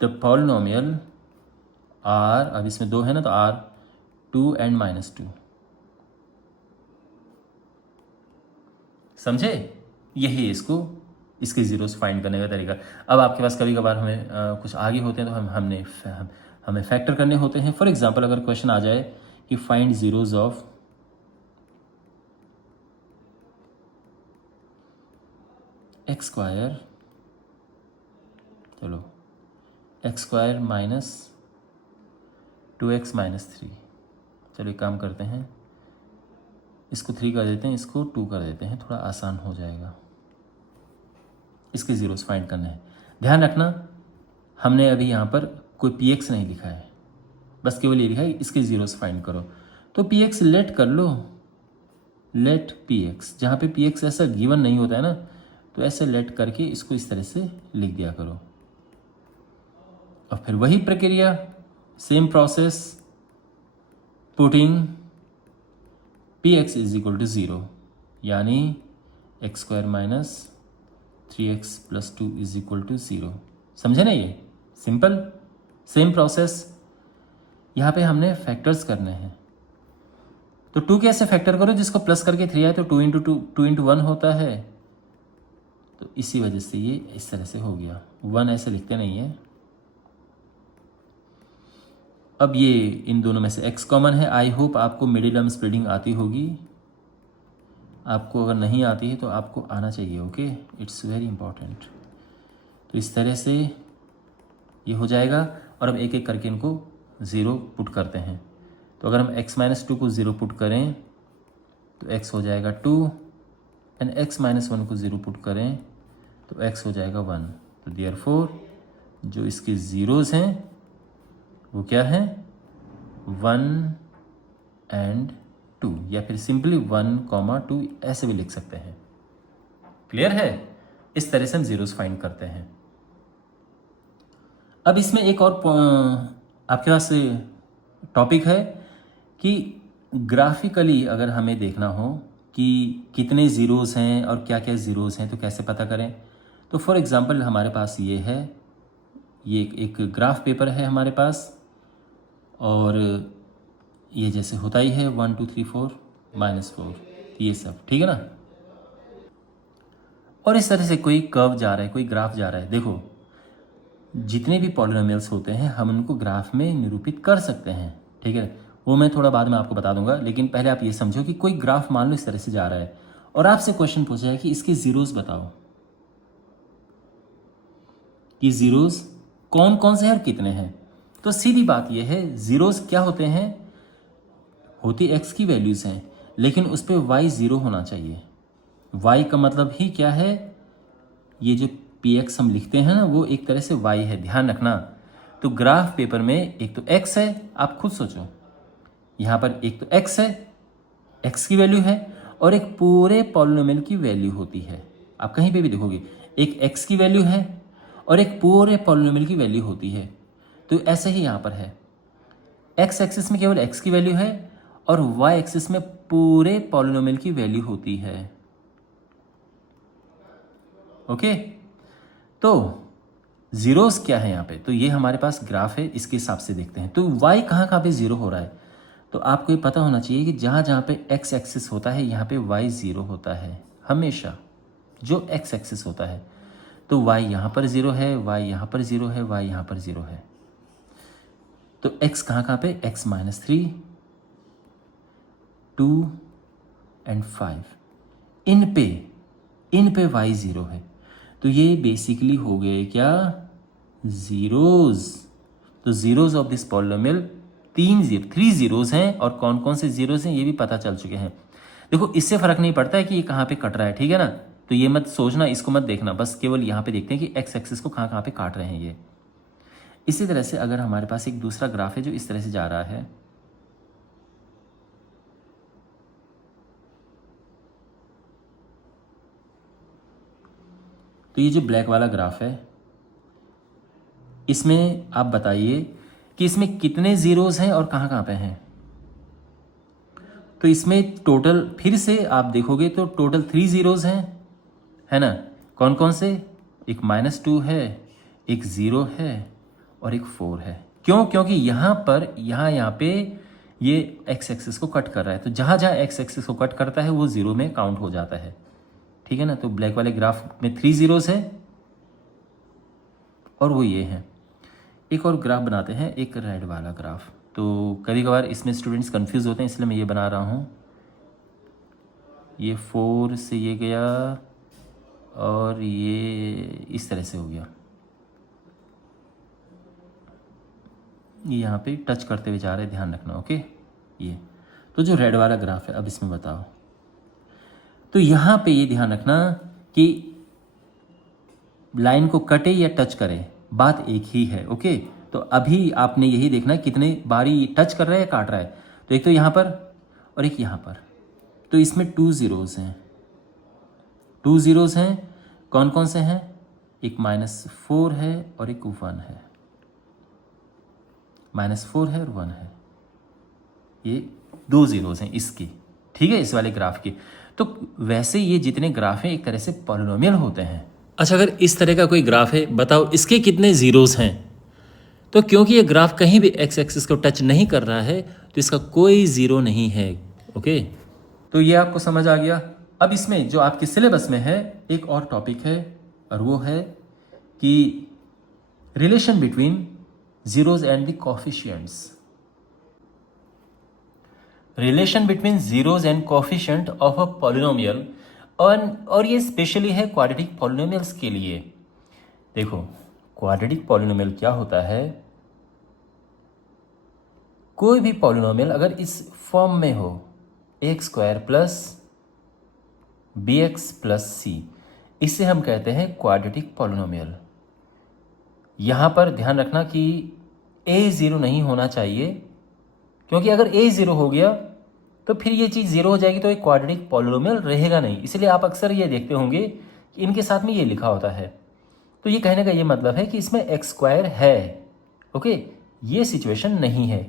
the polynomial are, अब इसमें दो है ना, तो are two and minus two. समझे, यही इसको, इसके ज़ीरोज़ फाइंड करने का तरीका। अब आपके पास कभी कभार हमें कुछ आगे होते हैं तो हमें फैक्टर करने होते हैं। फॉर एग्जांपल अगर क्वेश्चन आ जाए कि find zeros of X square, चलो, X square minus two x minus three, चलो एक काम करते हैं, इसको थ्री कर देते हैं, इसको टू कर देते हैं, थोड़ा आसान हो जाएगा। इसके ज़ीरोज़ फाइंड करना है। ध्यान रखना, हमने अभी यहाँ पर कोई पी एक्स नहीं लिखा है, बस केवल ये लिखा है इसके ज़ीरोज़ फाइंड करो। तो पी एक्स लेट कर लो, लेट पी एक्स, जहाँ पे पी एक्स ऐसा गिवन नहीं होता है ना, तो ऐसे लेट करके इसको इस तरह से लिख दिया करो। और फिर वही प्रक्रिया, same process, putting P x is equal to zero, यानी X square minus three X plus two is equal to zero. समझे ना, ये सिंपल सेम प्रोसेस। यहाँ पे हमने फैक्टर्स करने हैं, तो टू कैसे फैक्टर करो, जिसको प्लस करके थ्री आए तो two into two, two into one होता है, तो इसी वजह से ये इस तरह से हो गया। वन ऐसे लिखते नहीं है। अब ये इन दोनों में से x कॉमन है। आई होप आपको मिडिल टर्म स्प्लिटिंग आती होगी, आपको अगर नहीं आती है तो आपको आना चाहिए। Okay, it's very important. तो इस तरह से ये हो जाएगा और अब एक एक करके इनको ज़ीरो पुट करते हैं। तो अगर हम x माइनस टू को ज़ीरो पुट करें तो x हो जाएगा two, and x minus one को ज़ीरो पुट करें तो x हो जाएगा वन। तो देयरफॉर जो इसके ज़ीरोज़ हैं वो क्या है, वन एंड टू, या फिर सिंपली वन कॉमा टू ऐसे भी लिख सकते हैं। क्लियर है, इस तरह से हम ज़ीरोज़ फाइंड करते हैं। अब इसमें एक और आपके पास टॉपिक है कि ग्राफिकली अगर हमें देखना हो कि कितने ज़ीरोज़ हैं और क्या क्या ज़ीरोज़ हैं, तो कैसे पता करें। तो फॉर एग्ज़ाम्पल हमारे पास ये है, ये एक ग्राफ पेपर है हमारे पास, और ये जैसे होता ही है 1 2 3 4 -4, ये सब ठीक है ना। और इस तरह से कोई कर्व जा रहा है, कोई ग्राफ जा रहा है। देखो, जितने भी पॉलिनोमियल्स होते हैं हम उनको ग्राफ में निरूपित कर सकते हैं, ठीक है। वो मैं थोड़ा बाद में आपको बता दूंगा, लेकिन पहले आप ये समझो कि कोई ग्राफ मान लो इस तरह से जा रहा है और आपसे क्वेश्चन पूछा है कि इसके ज़ीरोज़ बताओ, कि ज़ीरोज़ कौन कौन से हैं और कितने हैं। तो सीधी बात यह है, ज़ीरोज़ क्या होते हैं, होती एक्स की वैल्यूज़ हैं, लेकिन उस पर वाई ज़ीरो होना चाहिए। वाई का मतलब ही क्या है, ये जो पी एक्स हम लिखते हैं ना, वो एक तरह से वाई है, ध्यान रखना। तो ग्राफ पेपर में एक तो एक्स है, आप खुद सोचो, यहाँ पर एक तो एक्स है, एक्स की वैल्यू है, और एक पूरे पॉलिनोमियल की वैल्यू होती है। आप कहीं पे भी देखोगे एक एक्स की वैल्यू है और एक पूरे पॉलिनोमियल की वैल्यू होती है। तो ऐसे ही यहाँ पर है, एक्स एक्सिस में केवल एक्स की वैल्यू है और वाई एक्सिस में पूरे पॉलिनोमियल की वैल्यू होती है। ओके, तो ज़ीरोस क्या है यहाँ पे, तो ये हमारे पास ग्राफ है, इसके हिसाब से देखते हैं। तो y कहाँ कहाँ पे ज़ीरो हो रहा है, तो आपको ये पता होना चाहिए कि जहाँ जहाँ पे x एक्सिस होता है यहाँ पे y ज़ीरो होता है हमेशा, जो x एक्सिस होता है। तो y यहाँ पर ज़ीरो है, y यहाँ पर ज़ीरो है, y यहाँ पर ज़ीरो है। तो x कहाँ कहाँ पे, x -3, 2 एंड 5, इन पे y ज़ीरो है। तो ये बेसिकली हो गए क्या, ज़ीरोज़। तो zeros of this polynomial 3 zeros हैं, और कौन कौन से ज़ीरोज़ हैं ये भी पता चल चुके हैं। देखो, इससे फ़र्क नहीं पड़ता है कि ये कहाँ पे कट रहा है, ठीक है ना। तो ये मत सोचना, इसको मत देखना, बस केवल यहाँ पे देखते हैं कि एक्स एक्सिस को कहाँ कहाँ पे काट रहे हैं ये। इसी तरह से अगर हमारे पास एक दूसरा ग्राफ है जो इस तरह से जा रहा है, तो ये जो ब्लैक वाला ग्राफ है, इसमें आप बताइए कि इसमें कितने ज़ीरोज़ हैं और कहाँ कहाँ पे हैं। तो इसमें टोटल, फिर से आप देखोगे तो टोटल 3 ज़ीरोज़ हैं, है ना। कौन कौन से, एक -2 है, एक 0 है और एक 4 है। क्यों, क्योंकि यहाँ पर यहाँ पे ये एक्स एक्सिस को कट कर रहा है, तो जहाँ जहाँ एक्स एक्सिस को कट करता है वो ज़ीरो में काउंट हो जाता है, ठीक है ना। तो ब्लैक वाले ग्राफ में 3 ज़ीरोज़ है और वो ये है। एक और ग्राफ बनाते हैं, एक रेड वाला ग्राफ। तो कभी कभार इसमें स्टूडेंट्स कंफ्यूज होते हैं, इसलिए मैं ये बना रहा हूँ। ये 4 से ये गया और ये इस तरह से हो गया, ये यहाँ पे टच करते हुए जा रहे हैं, ध्यान रखना। ओके, ये तो जो रेड वाला ग्राफ है, अब इसमें बताओ। तो यहाँ पे ये ध्यान रखना कि लाइन को कटे या टच करे, बात एक ही है। ओके, तो अभी आपने यही देखना कितने बारी टच कर रहा है या काट रहा है। तो एक तो यहाँ पर और एक यहाँ पर, तो इसमें 2 ज़ीरोज़ हैं, 2 ज़ीरोज़ हैं। कौन कौन से हैं, एक -4 है और एक 1 है, -4 है और 1 है, ये 2 ज़ीरोज़ हैं इसकी, ठीक है, इस वाले ग्राफ की। तो वैसे ये जितने ग्राफ हैं एक तरह से पॉलिनोमियल होते हैं। अच्छा, अगर इस तरह का कोई ग्राफ है, बताओ इसके कितने ज़ीरोज़ हैं। तो क्योंकि ये ग्राफ कहीं भी एक्स एक्सिस को टच नहीं कर रहा है, तो इसका कोई ज़ीरो नहीं है। ओके, तो ये आपको समझ आ गया। अब इसमें जो आपके सिलेबस में है एक और टॉपिक है, और वो है कि relation between zeros and the coefficients. Relation between zeros and coefficient of a polynomial, और ये स्पेशली है क्वाड्रेटिक पॉलिनोमियल्स के लिए। देखो, क्वाड्रेटिक पॉलिनोमियल क्या होता है, कोई भी पॉलिनोमियल अगर इस फॉर्म में हो, a² plus bx plus c, इसे हम कहते हैं क्वाड्रेटिक पॉलिनोमियल। यहाँ पर ध्यान रखना कि a ज़ीरो नहीं होना चाहिए, क्योंकि अगर a ज़ीरो हो गया तो फिर ये चीज़ ज़ीरो हो जाएगी, तो एक क्वाड्रेटिक पॉलिनोमियल रहेगा नहीं। इसलिए आप अक्सर ये देखते होंगे कि इनके साथ में ये लिखा होता है। तो ये कहने का ये मतलब है कि इसमें x² है। ओके, ये सिचुएशन नहीं है,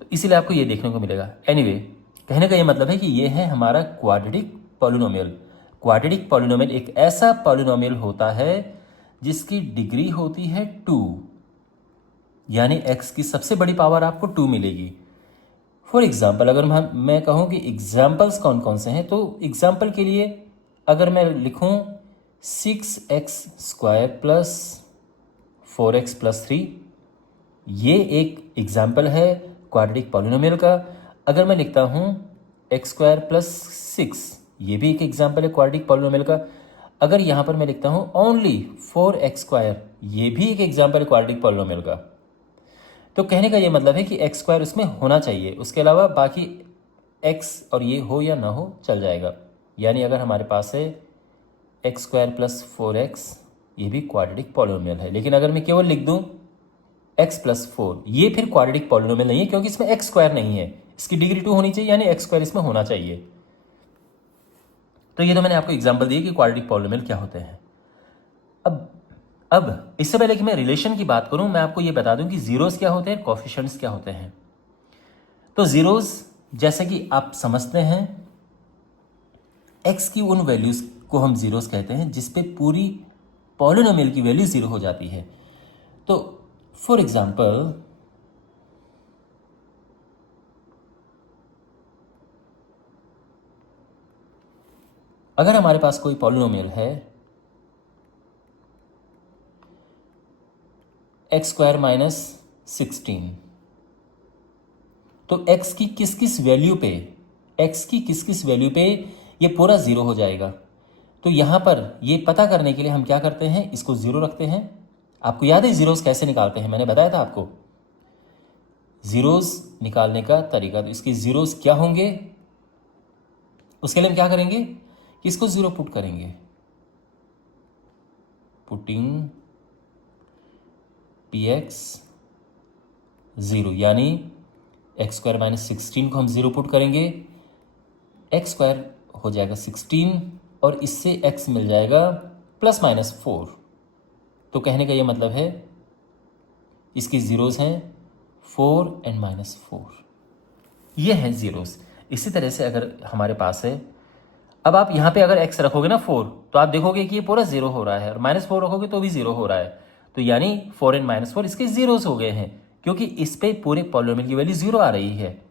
तो इसीलिए आपको ये देखने को मिलेगा। एनीवे, कहने का ये मतलब है कि ये है हमारा क्वाड्रेटिक पॉलिनोमियल। क्वाड्रेटिक पॉलिनोमियल एक ऐसा पॉलिनोमियल होता है जिसकी डिग्री होती है 2, यानी x की सबसे बड़ी पावर आपको 2 मिलेगी। फॉर एग्जाम्पल अगर मैं कहूँ कि एग्जाम्पल्स कौन कौन से हैं, तो एग्जाम्पल के लिए अगर मैं लिखूँ 6x² प्लस 4x+3, ये एक एग्जाम्पल है क्वाड्रेटिक पॉलिनोमियल का। अगर मैं लिखता हूँ x² प्लस 6, ये भी एक एग्जाम्पल है क्वाड्रेटिक पॉलिनोमियल का। अगर यहाँ पर मैं लिखता हूँ ओनली 4x², ये भी एक एग्जाम्पल है क्वाड्रेटिक पॉलिनोमियल का। तो कहने का ये मतलब है कि x² उसमें होना चाहिए, उसके अलावा बाकी x और ये हो या ना हो चल जाएगा। यानी अगर हमारे पास है x² प्लस 4x, ये भी क्वाड्रेटिक पॉलिनोमियल है। लेकिन अगर मैं केवल लिख दूं x प्लस 4, ये फिर क्वाड्रेटिक पॉलिनोमियल नहीं है, क्योंकि इसमें x² नहीं है, इसकी डिग्री 2 होनी चाहिए, यानी x² इसमें होना चाहिए। तो ये तो मैंने आपको एग्जाम्पल दिया कि क्वाड्रेटिक पॉलिनोमियल क्या होते हैं। अब इससे पहले कि मैं रिलेशन की बात करूं, मैं आपको ये बता दूं कि जीरोस क्या होते हैं, कोएफिशिएंट्स क्या होते हैं। तो जीरोस, जैसे कि आप समझते हैं, x की उन वैल्यूज को हम जीरोस कहते हैं जिस पे पूरी पॉलिनोमियल की वैल्यू जीरो हो जाती है। तो फॉर एग्जाम्पल अगर हमारे पास कोई पॉलिनोमियल है x² माइनस 16, तो x की किस किस वैल्यू पे ये पूरा जीरो हो जाएगा। तो यहां पर ये पता करने के लिए हम क्या करते हैं, इसको जीरो रखते हैं। आपको याद है जीरोस कैसे निकालते हैं, मैंने बताया था आपको जीरोस निकालने का तरीका। तो इसके जीरोस क्या होंगे, उसके लिए हम क्या करेंगे कि इसको जीरो पुट करेंगे, पुटिंग px 0, यानी x² माइनस 16 को हम जीरो पुट करेंगे, x² हो जाएगा 16 और इससे x मिल जाएगा प्लस माइनस 4। तो कहने का ये मतलब है इसकी जीरोस हैं 4 एंड -4, ये हैं जीरोस। इसी तरह से अगर हमारे पास है, अब आप यहाँ पे अगर x रखोगे ना 4, तो आप देखोगे कि ये पूरा जीरो हो रहा है, और -4 रखोगे तो भी जीरो हो रहा है। तो यानी 4 एंड -4 इसके जीरोस हो गए हैं, क्योंकि इस पे पूरे पॉलिनोमियल की वैल्यू जीरो आ रही है।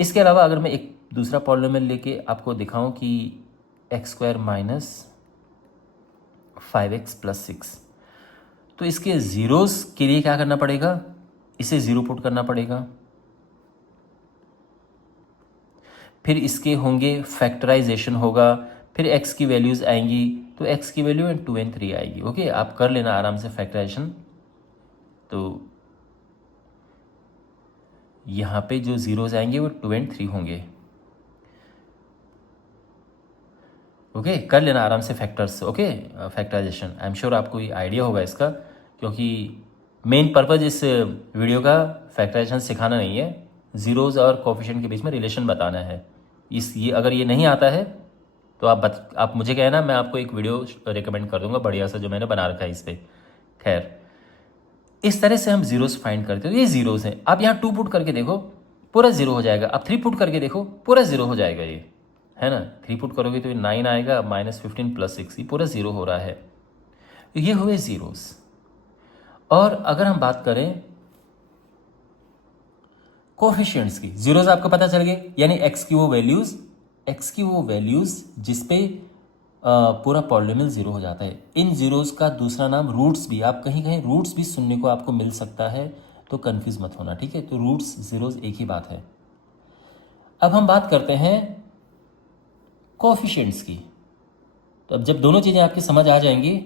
इसके अलावा अगर मैं एक दूसरा पॉलिनोमियल लेके आपको दिखाऊं कि x² माइनस 5x प्लस 6, तो इसके जीरोस के लिए क्या करना पड़ेगा, इसे जीरो पुट करना पड़ेगा। फिर इसके होंगे फैक्टराइजेशन होगा, फिर x की वैल्यूज आएंगी, तो x की वैल्यू 2 और 3 आएगी। ओके, आप कर लेना आराम से फैक्टराइजेशन। तो यहाँ पे जो जीरोज आएंगे वो 2 और 3 होंगे। ओके, कर लेना आराम से factors. Okay, factorization I am sure आपको ये आइडिया होगा इसका, क्योंकि मेन पर्पज इस वीडियो का फैक्टराइजेशन सिखाना नहीं है, जीरोज और कोएफिशिएंट के बीच में रिलेशन बताना है। ये अगर ये नहीं आता है तो आप मुझे कहना, मैं आपको एक वीडियो रिकमेंड कर दूंगा बढ़िया सा जो मैंने बना रखा है इस पर। खैर, इस तरह से हम जीरोस फाइंड करते हो, ये जीरोस हैं। आप यहाँ 2 पुट करके देखो पूरा जीरो हो जाएगा, अब 3 पुट करके देखो पूरा जीरो हो जाएगा, ये है ना। 3 पुट करोगे तो 9 आएगा, -15 प्लस 6, ये पूरा जीरो हो रहा है। ये हुए जीरोस। और अगर हम बात करें कोएफिशिएंट्स की, जीरोस आपको पता चल गए, यानी x की वो वैल्यूज जिस पे पूरा पॉलिनोमियल जीरो हो जाता है। इन जीरोस का दूसरा नाम रूट्स भी, आप कहीं कहीं रूट्स भी सुनने को आपको मिल सकता है, तो कंफ्यूज मत होना, ठीक है। तो रूट्स जीरोस एक ही बात है। अब हम बात करते हैं कोएफिशिएंट्स की। तो अब जब दोनों चीज़ें आपकी समझ आ जाएंगी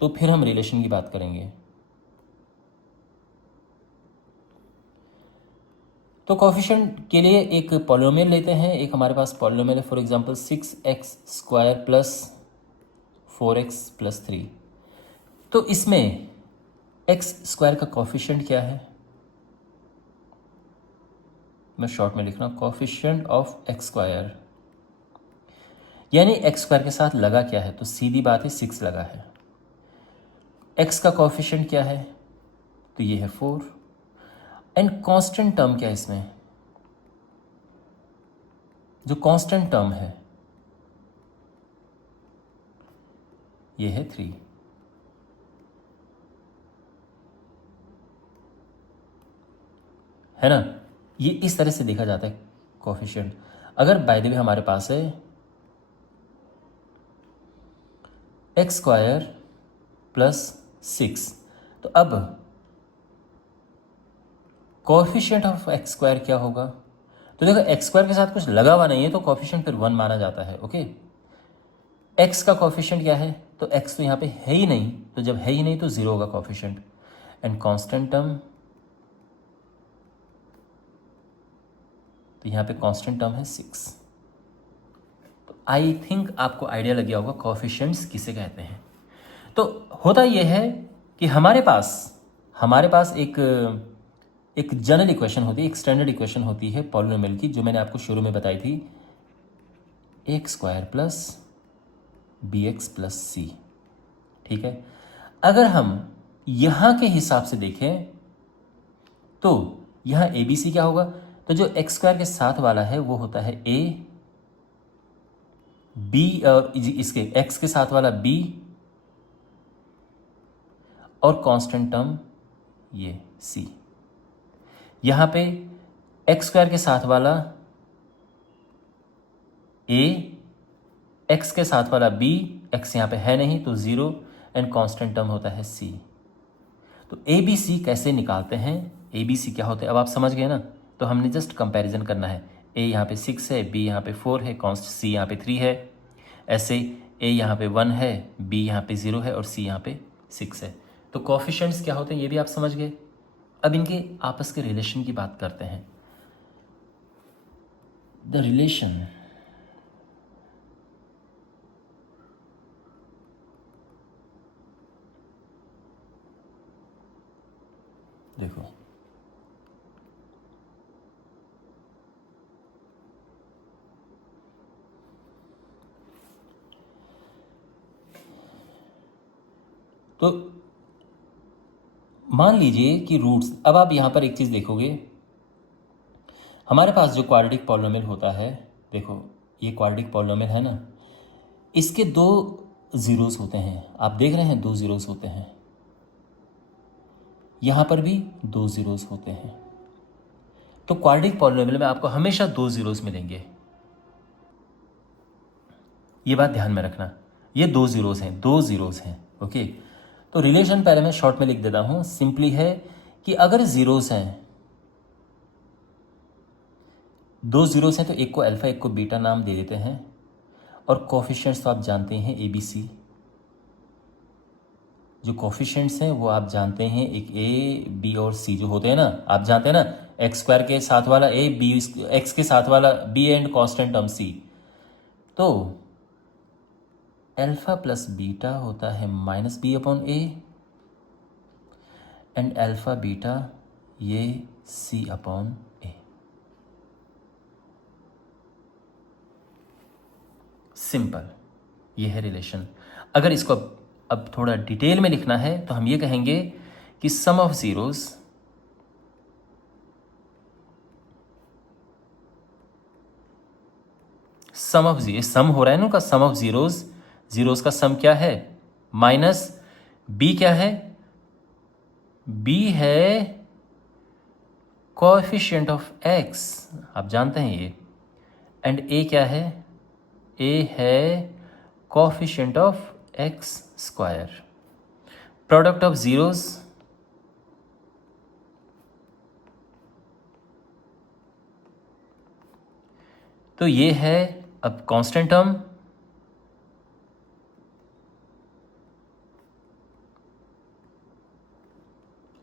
तो फिर हम रिलेशन की बात करेंगे। तो कोएफिशिएंट के लिए एक पॉलिनोमियल लेते हैं। एक हमारे पास पॉलिनोमियल है, for example 6x² plus 4x plus 3। तो इसमें x² का कोएफिशिएंट क्या है, मैं शॉर्ट में लिख रहा हूँ कोएफिशिएंट ऑफ x², यानी x² के साथ लगा क्या है, तो सीधी बात है 6 लगा है। x का कोएफिशिएंट क्या है, तो ये है 4। एंड कांस्टेंट टर्म क्या है इसमें, जो कांस्टेंट टर्म ये है 3। है ना, ये इस तरह से देखा जाता है कोफिशिएंट। अगर बाय द वे हमारे पास है एक्स स्क्वायर प्लस 6, तो अब कोफिशिएंट ऑफ एक्स स्क्वायर क्या होगा? तो देखो एक्स स्क्वायर के साथ कुछ लगा हुआ नहीं है तो कोफिशिएंट फिर 1 माना जाता है। ओके, एक्स का कोफिशिएंट क्या है? तो एक्स तो यहाँ पे है ही नहीं, तो जब है ही नहीं तो 0 होगा कोफिशिएंट। एंड कांस्टेंट टर्म, तो यहाँ पे कांस्टेंट टर्म है 6। तो आई थिंक आपको आइडिया लग गया होगा कोफिशिएंट्स किसे कहते हैं। तो होता यह है कि हमारे पास एक जनरल इक्वेशन होती है, एक स्टैंडर्ड इक्वेशन होती है पॉलिनोमियल की, जो मैंने आपको शुरू में बताई थी, X square plus B X plus C. ठीक है, अगर हम यहां के हिसाब से देखें तो यहां ए बी सी क्या होगा? तो जो एक्स स्क्वायर के साथ वाला है वो होता है ए, बी और इसके एक्स के साथ वाला बी, और कांस्टेंट टर्म ये सी। यहां पे एक्स स्क्वायर के साथ वाला ए, एक्स के साथ वाला बी, एक्स यहां पे है नहीं तो 0, एंड कांस्टेंट टर्म होता है सी। तो ए बी सी कैसे निकालते हैं? ए बी सी क्या होते हैं अब आप समझ गए ना। तो हमने जस्ट कंपैरिजन करना है। ए यहाँ पे 6 है, बी यहाँ पे 4 है, कॉन्स्ट सी यहाँ पे 3 है। ऐसे ए यहाँ पे 1 है, बी यहाँ पे 0 है और सी यहाँ पे 6 है। तो कोफिशिएंट्स क्या होते हैं ये भी आप समझ गए। अब इनके आपस के रिलेशन की बात करते हैं। द रिलेशन देखो, तो मान लीजिए कि रूट्स, अब आप यहां पर एक चीज देखोगे, हमारे पास जो क्वाड्रेटिक पॉलिनोमियल होता है, देखो ये क्वाड्रेटिक पॉलिनोमियल है ना, इसके 2 जीरोस होते हैं। आप देख रहे हैं 2 जीरोस होते हैं, यहां पर भी 2 जीरोस होते हैं। तो क्वाड्रेटिक पॉलिनोमियल में आपको हमेशा 2 जीरोस मिलेंगे, ये बात ध्यान में रखना। ये 2 जीरोस हैं, 2 जीरोस हैं। ओके, तो रिलेशन पहले मैं शॉर्ट में लिख देता हूं, सिंपली है कि अगर जीरोस हैं, 2 जीरोस हैं, तो एक को अल्फा एक को बीटा नाम दे देते हैं। और कोफिशिएंट्स तो आप जानते हैं ए बी सी, जो कोफिशिएंट्स हैं वो आप जानते हैं, एक ए बी और सी जो होते हैं ना, आप जानते हैं ना, एक्स स्क्वायर के साथ वाला ए, बी एक्स के साथ वाला b and constant term c. तो अल्फा प्लस बीटा होता है minus b upon a, and alpha beta ये सी अपॉन ए। सिंपल, ये है रिलेशन। अगर इसको अब थोड़ा डिटेल में लिखना है तो हम ये कहेंगे कि सम ऑफ जीरोस सम हो रहा है ना उनका, सम ऑफ जीरोस का सम क्या है? माइनस बी क्या है? बी है कोएफिशिएंट ऑफ एक्स, आप जानते हैं ये। एंड ए क्या है? ए है coefficient of X square. Product of zeros, तो ये है अब constant term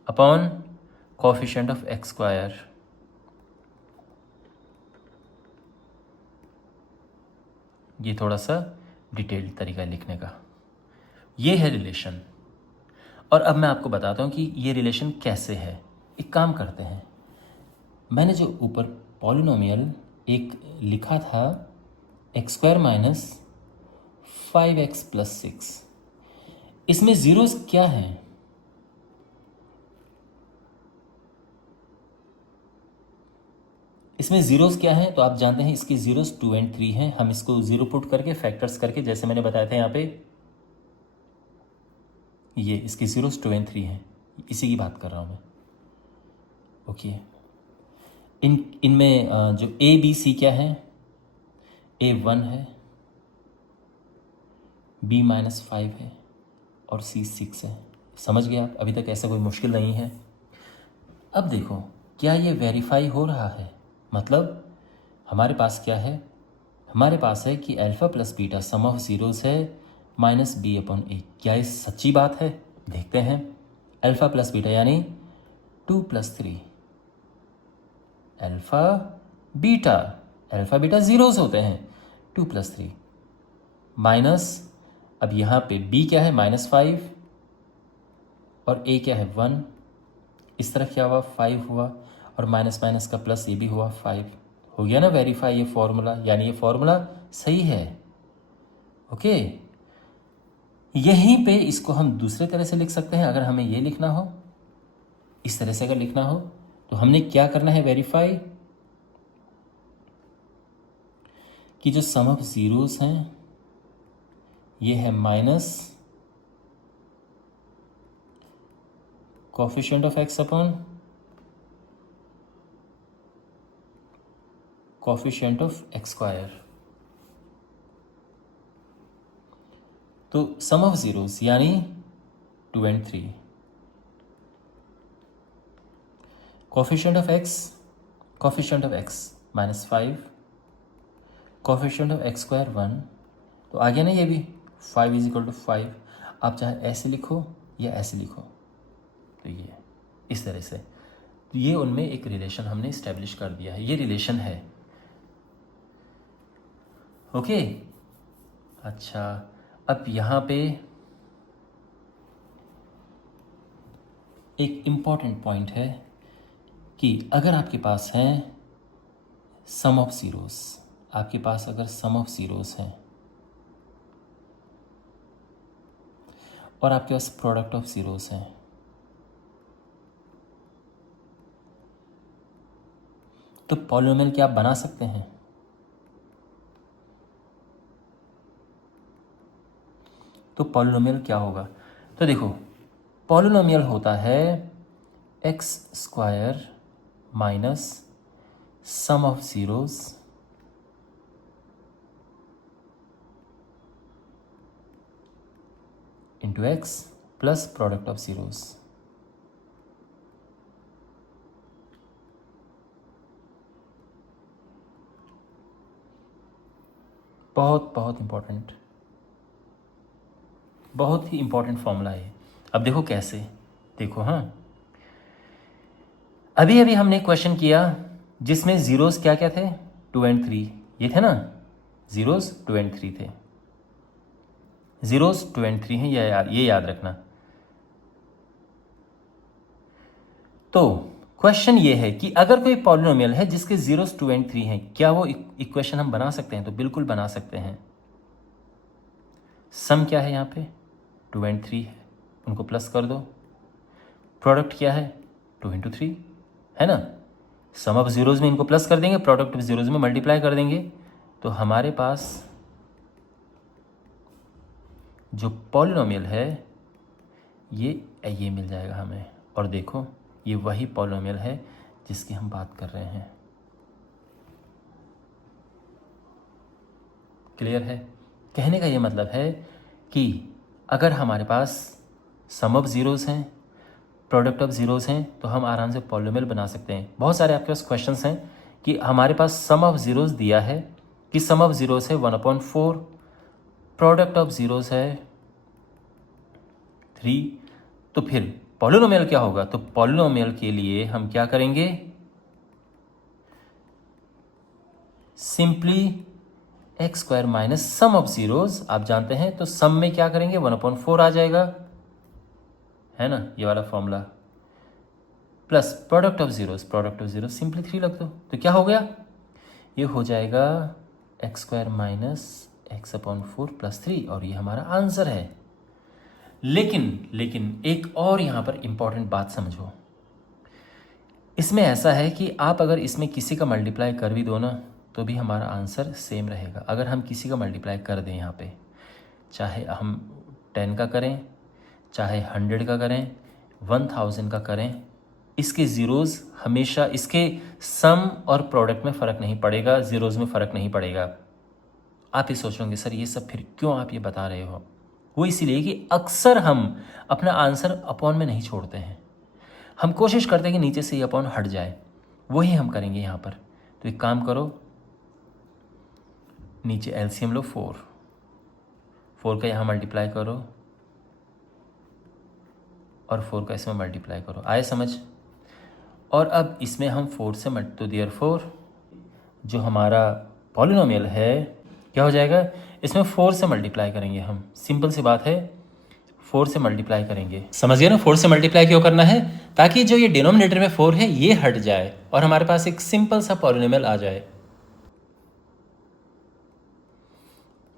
upon coefficient of X square. ये थोड़ा सा डिटेल्ड तरीका लिखने का, ये है रिलेशन। और अब मैं आपको बताता हूं कि ये रिलेशन कैसे है। एक काम करते हैं, मैंने जो ऊपर पॉलिनोमियल एक लिखा था, x square minus 5x plus 6, इसमें जीरोस क्या हैं? इसमें ज़ीरोज़ क्या हैं तो आप जानते हैं इसके ज़ीरोज़ 2 और 3 हैं। हम इसको ज़ीरो पुट करके फैक्टर्स करके जैसे मैंने बताया था यहाँ पे, ये इसके ज़ीरोज़ 2 और 3 हैं, इसी की बात कर रहा हूँ मैं। ओके, इनमें जो ए बी सी क्या है, ए 1 है, बी -5 है और सी 6 है। समझ गए आप? अभी तक ऐसा कोई मुश्किल नहीं है। अब देखो क्या ये वेरीफाई हो रहा है, मतलब हमारे पास क्या है, हमारे पास है कि alpha plus beta some of zeros है -b/a। क्या ये सच्ची बात है? देखते हैं। अल्फ़ा प्लस बीटा यानी 2 + 3, अल्फ़ा बीटा ज़ीरोज़ होते हैं, 2 + 3 माइनस, अब यहाँ पे b क्या है -5 और a क्या है 1, इस तरफ क्या हुआ 5 हुआ और माइनस माइनस का प्लस ये भी हुआ 5। हो गया ना वेरीफाई ये फॉर्मूला, यानी ये फॉर्मूला सही है। ओके, यहीं पे इसको हम दूसरे तरह से लिख सकते हैं। अगर हमें ये लिखना हो, इस तरह से अगर लिखना हो तो हमने क्या करना है, वेरीफाई कि जो सम ऑफ ज़ीरोज़ हैं ये है minus coefficient of x upon coefficient of x²। तो सम ऑफ ज़ीरोज़ यानी 2 और 3, coefficient of x -5, coefficient of x² 1, तो आ गया ना ये भी 5 = 5। आप चाहे ऐसे लिखो या ऐसे लिखो, तो ये इस तरह से, तो ये उनमें एक रिलेशन हमने इस्टेब्लिश कर दिया है, ये रिलेशन है। ओके, अच्छा, अब यहाँ पे एक इम्पॉर्टेंट पॉइंट है कि अगर आपके पास है सम ऑफ ज़ीरोज़, आपके पास अगर सम ऑफ ज़ीरोज़ हैं और आपके पास प्रोडक्ट ऑफ ज़ीरोज़ हैं, तो पॉलिनोमियल क्या आप बना सकते हैं? तो पॉलिनोमियल क्या होगा? तो देखो, पॉलिनोमियल होता है x² minus sum of zeros into x plus product of zeros. बहुत बहुत इम्पोर्टेंट, बहुत ही इम्पोर्टेंट फॉर्मूला है। अब देखो कैसे, देखो, हाँ, अभी अभी हमने क्वेश्चन किया जिसमें ज़ीरोज़ क्या क्या थे, 2 और 3, ये थे ना, ज़ीरोज़ 2 और 3 थे, ज़ीरोज़ 2 और 3 हैं, ये याद रखना। तो क्वेश्चन ये है कि अगर कोई पॉलिनोमियल है जिसके ज़ीरोज़ 2 और 3 हैं, क्या वो इक्वेशन हम बना सकते हैं? तो बिल्कुल बना सकते हैं। सम क्या है यहाँ पे, 2 और 3 है, उनको प्लस कर दो। प्रोडक्ट क्या है, 2 × 3 है ना, सम ऑफ ज़ीरोज़ में इनको प्लस कर देंगे, प्रोडक्ट ऑफ ज़ीरोज़ में मल्टीप्लाई कर देंगे, तो हमारे पास जो पॉलिनोमियल है ये मिल जाएगा हमें। और देखो ये वही पॉलिनोमियल है जिसकी हम बात कर रहे हैं। क्लियर है? कहने का ये मतलब है कि अगर हमारे पास सम ऑफ ज़ीरोज़ हैं, प्रोडक्ट ऑफ ज़ीरोज़ हैं, तो हम आराम से पॉलिनोमियल बना सकते हैं। बहुत सारे आपके पास क्वेश्चंस हैं कि हमारे पास सम ऑफ ज़ीरोज़ दिया है कि सम ऑफ ज़ीरोज़ है 1/4, प्रोडक्ट ऑफ ज़ीरोज़ है 3, तो फिर पॉलिनोमियल क्या होगा? तो पॉलिनोमियल के लिए हम क्या करेंगे, simply x² minus sum of zeros, आप जानते हैं, तो सम में क्या करेंगे, 1/4 आ जाएगा, है ना, ये वाला formula, plus product of zeros simply 3 रख दो, तो क्या हो गया, ये हो जाएगा x² माइनस x/4 + 3, और ये हमारा आंसर है। लेकिन एक और यहाँ पर इंपॉर्टेंट बात समझो, इसमें ऐसा है कि आप अगर इसमें किसी का मल्टीप्लाई कर भी दो ना तो भी हमारा आंसर सेम रहेगा। अगर हम किसी का मल्टीप्लाई कर दें यहाँ पे, चाहे हम 10 का करें, चाहे 100 का करें, 1000 का करें, इसके ज़ीरोज़ हमेशा, इसके सम और प्रोडक्ट में फ़र्क नहीं पड़ेगा, ज़ीरोज़ में फ़र्क नहीं पड़ेगा। आप ये सोच रहे सर ये सब फिर क्यों आप ये बता रहे हो? वो इसीलिए कि अक्सर हम अपना आंसर अपॉन में नहीं छोड़ते हैं, हम कोशिश करते हैं कि नीचे से ये अपॉन हट जाए, वही हम करेंगे यहाँ पर। तो एक काम करो, नीचे एलसीएम लो 4 का यहाँ मल्टीप्लाई करो और 4 का इसमें मल्टीप्लाई करो, आए समझ? और अब इसमें हम 4 से तो देयरफॉर जो हमारा पॉलिनोमियल है क्या हो जाएगा, इसमें 4 से मल्टीप्लाई करेंगे हम, सिंपल सी बात है, 4 से मल्टीप्लाई करेंगे। समझ गए ना? 4 से मल्टीप्लाई क्यों करना है? ताकि जो ये डिनोमिनेटर में 4 है ये हट जाए और हमारे पास एक सिंपल सा पॉलिनोमियल आ जाए।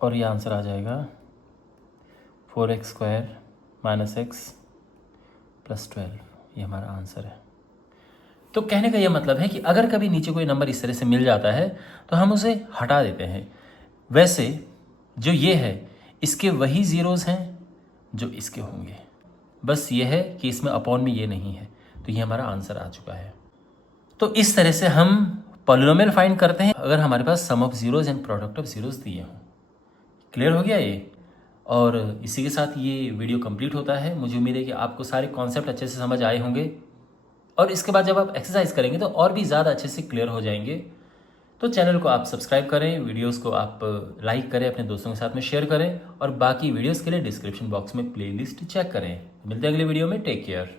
और ये आंसर आ जाएगा 4x² - x + 12, ये हमारा आंसर है। तो कहने का ये मतलब है कि अगर कभी नीचे कोई नंबर इस तरह से मिल जाता है तो हम उसे हटा देते हैं। वैसे जो ये है इसके वही ज़ीरोज़ हैं जो इसके होंगे, बस ये है कि इसमें अपॉन में ये नहीं है, तो ये हमारा आंसर आ चुका है। तो इस तरह से हम पॉलिनोमियल फाइंड करते हैं अगर हमारे पास sum of zeros and product of zeros दिए हों। क्लियर हो गया ये? और इसी के साथ ये वीडियो कंप्लीट होता है। मुझे उम्मीद है कि आपको सारे कॉन्सेप्ट अच्छे से समझ आए होंगे और इसके बाद जब आप एक्सरसाइज करेंगे तो और भी ज़्यादा अच्छे से क्लियर हो जाएंगे। तो चैनल को आप सब्सक्राइब करें, वीडियोस को आप लाइक करें, अपने दोस्तों के साथ में शेयर करें और बाकी वीडियोस के लिए डिस्क्रिप्शन बॉक्स में प्लेलिस्ट चेक करें। मिलते हैं अगले वीडियो में, टेक केयर।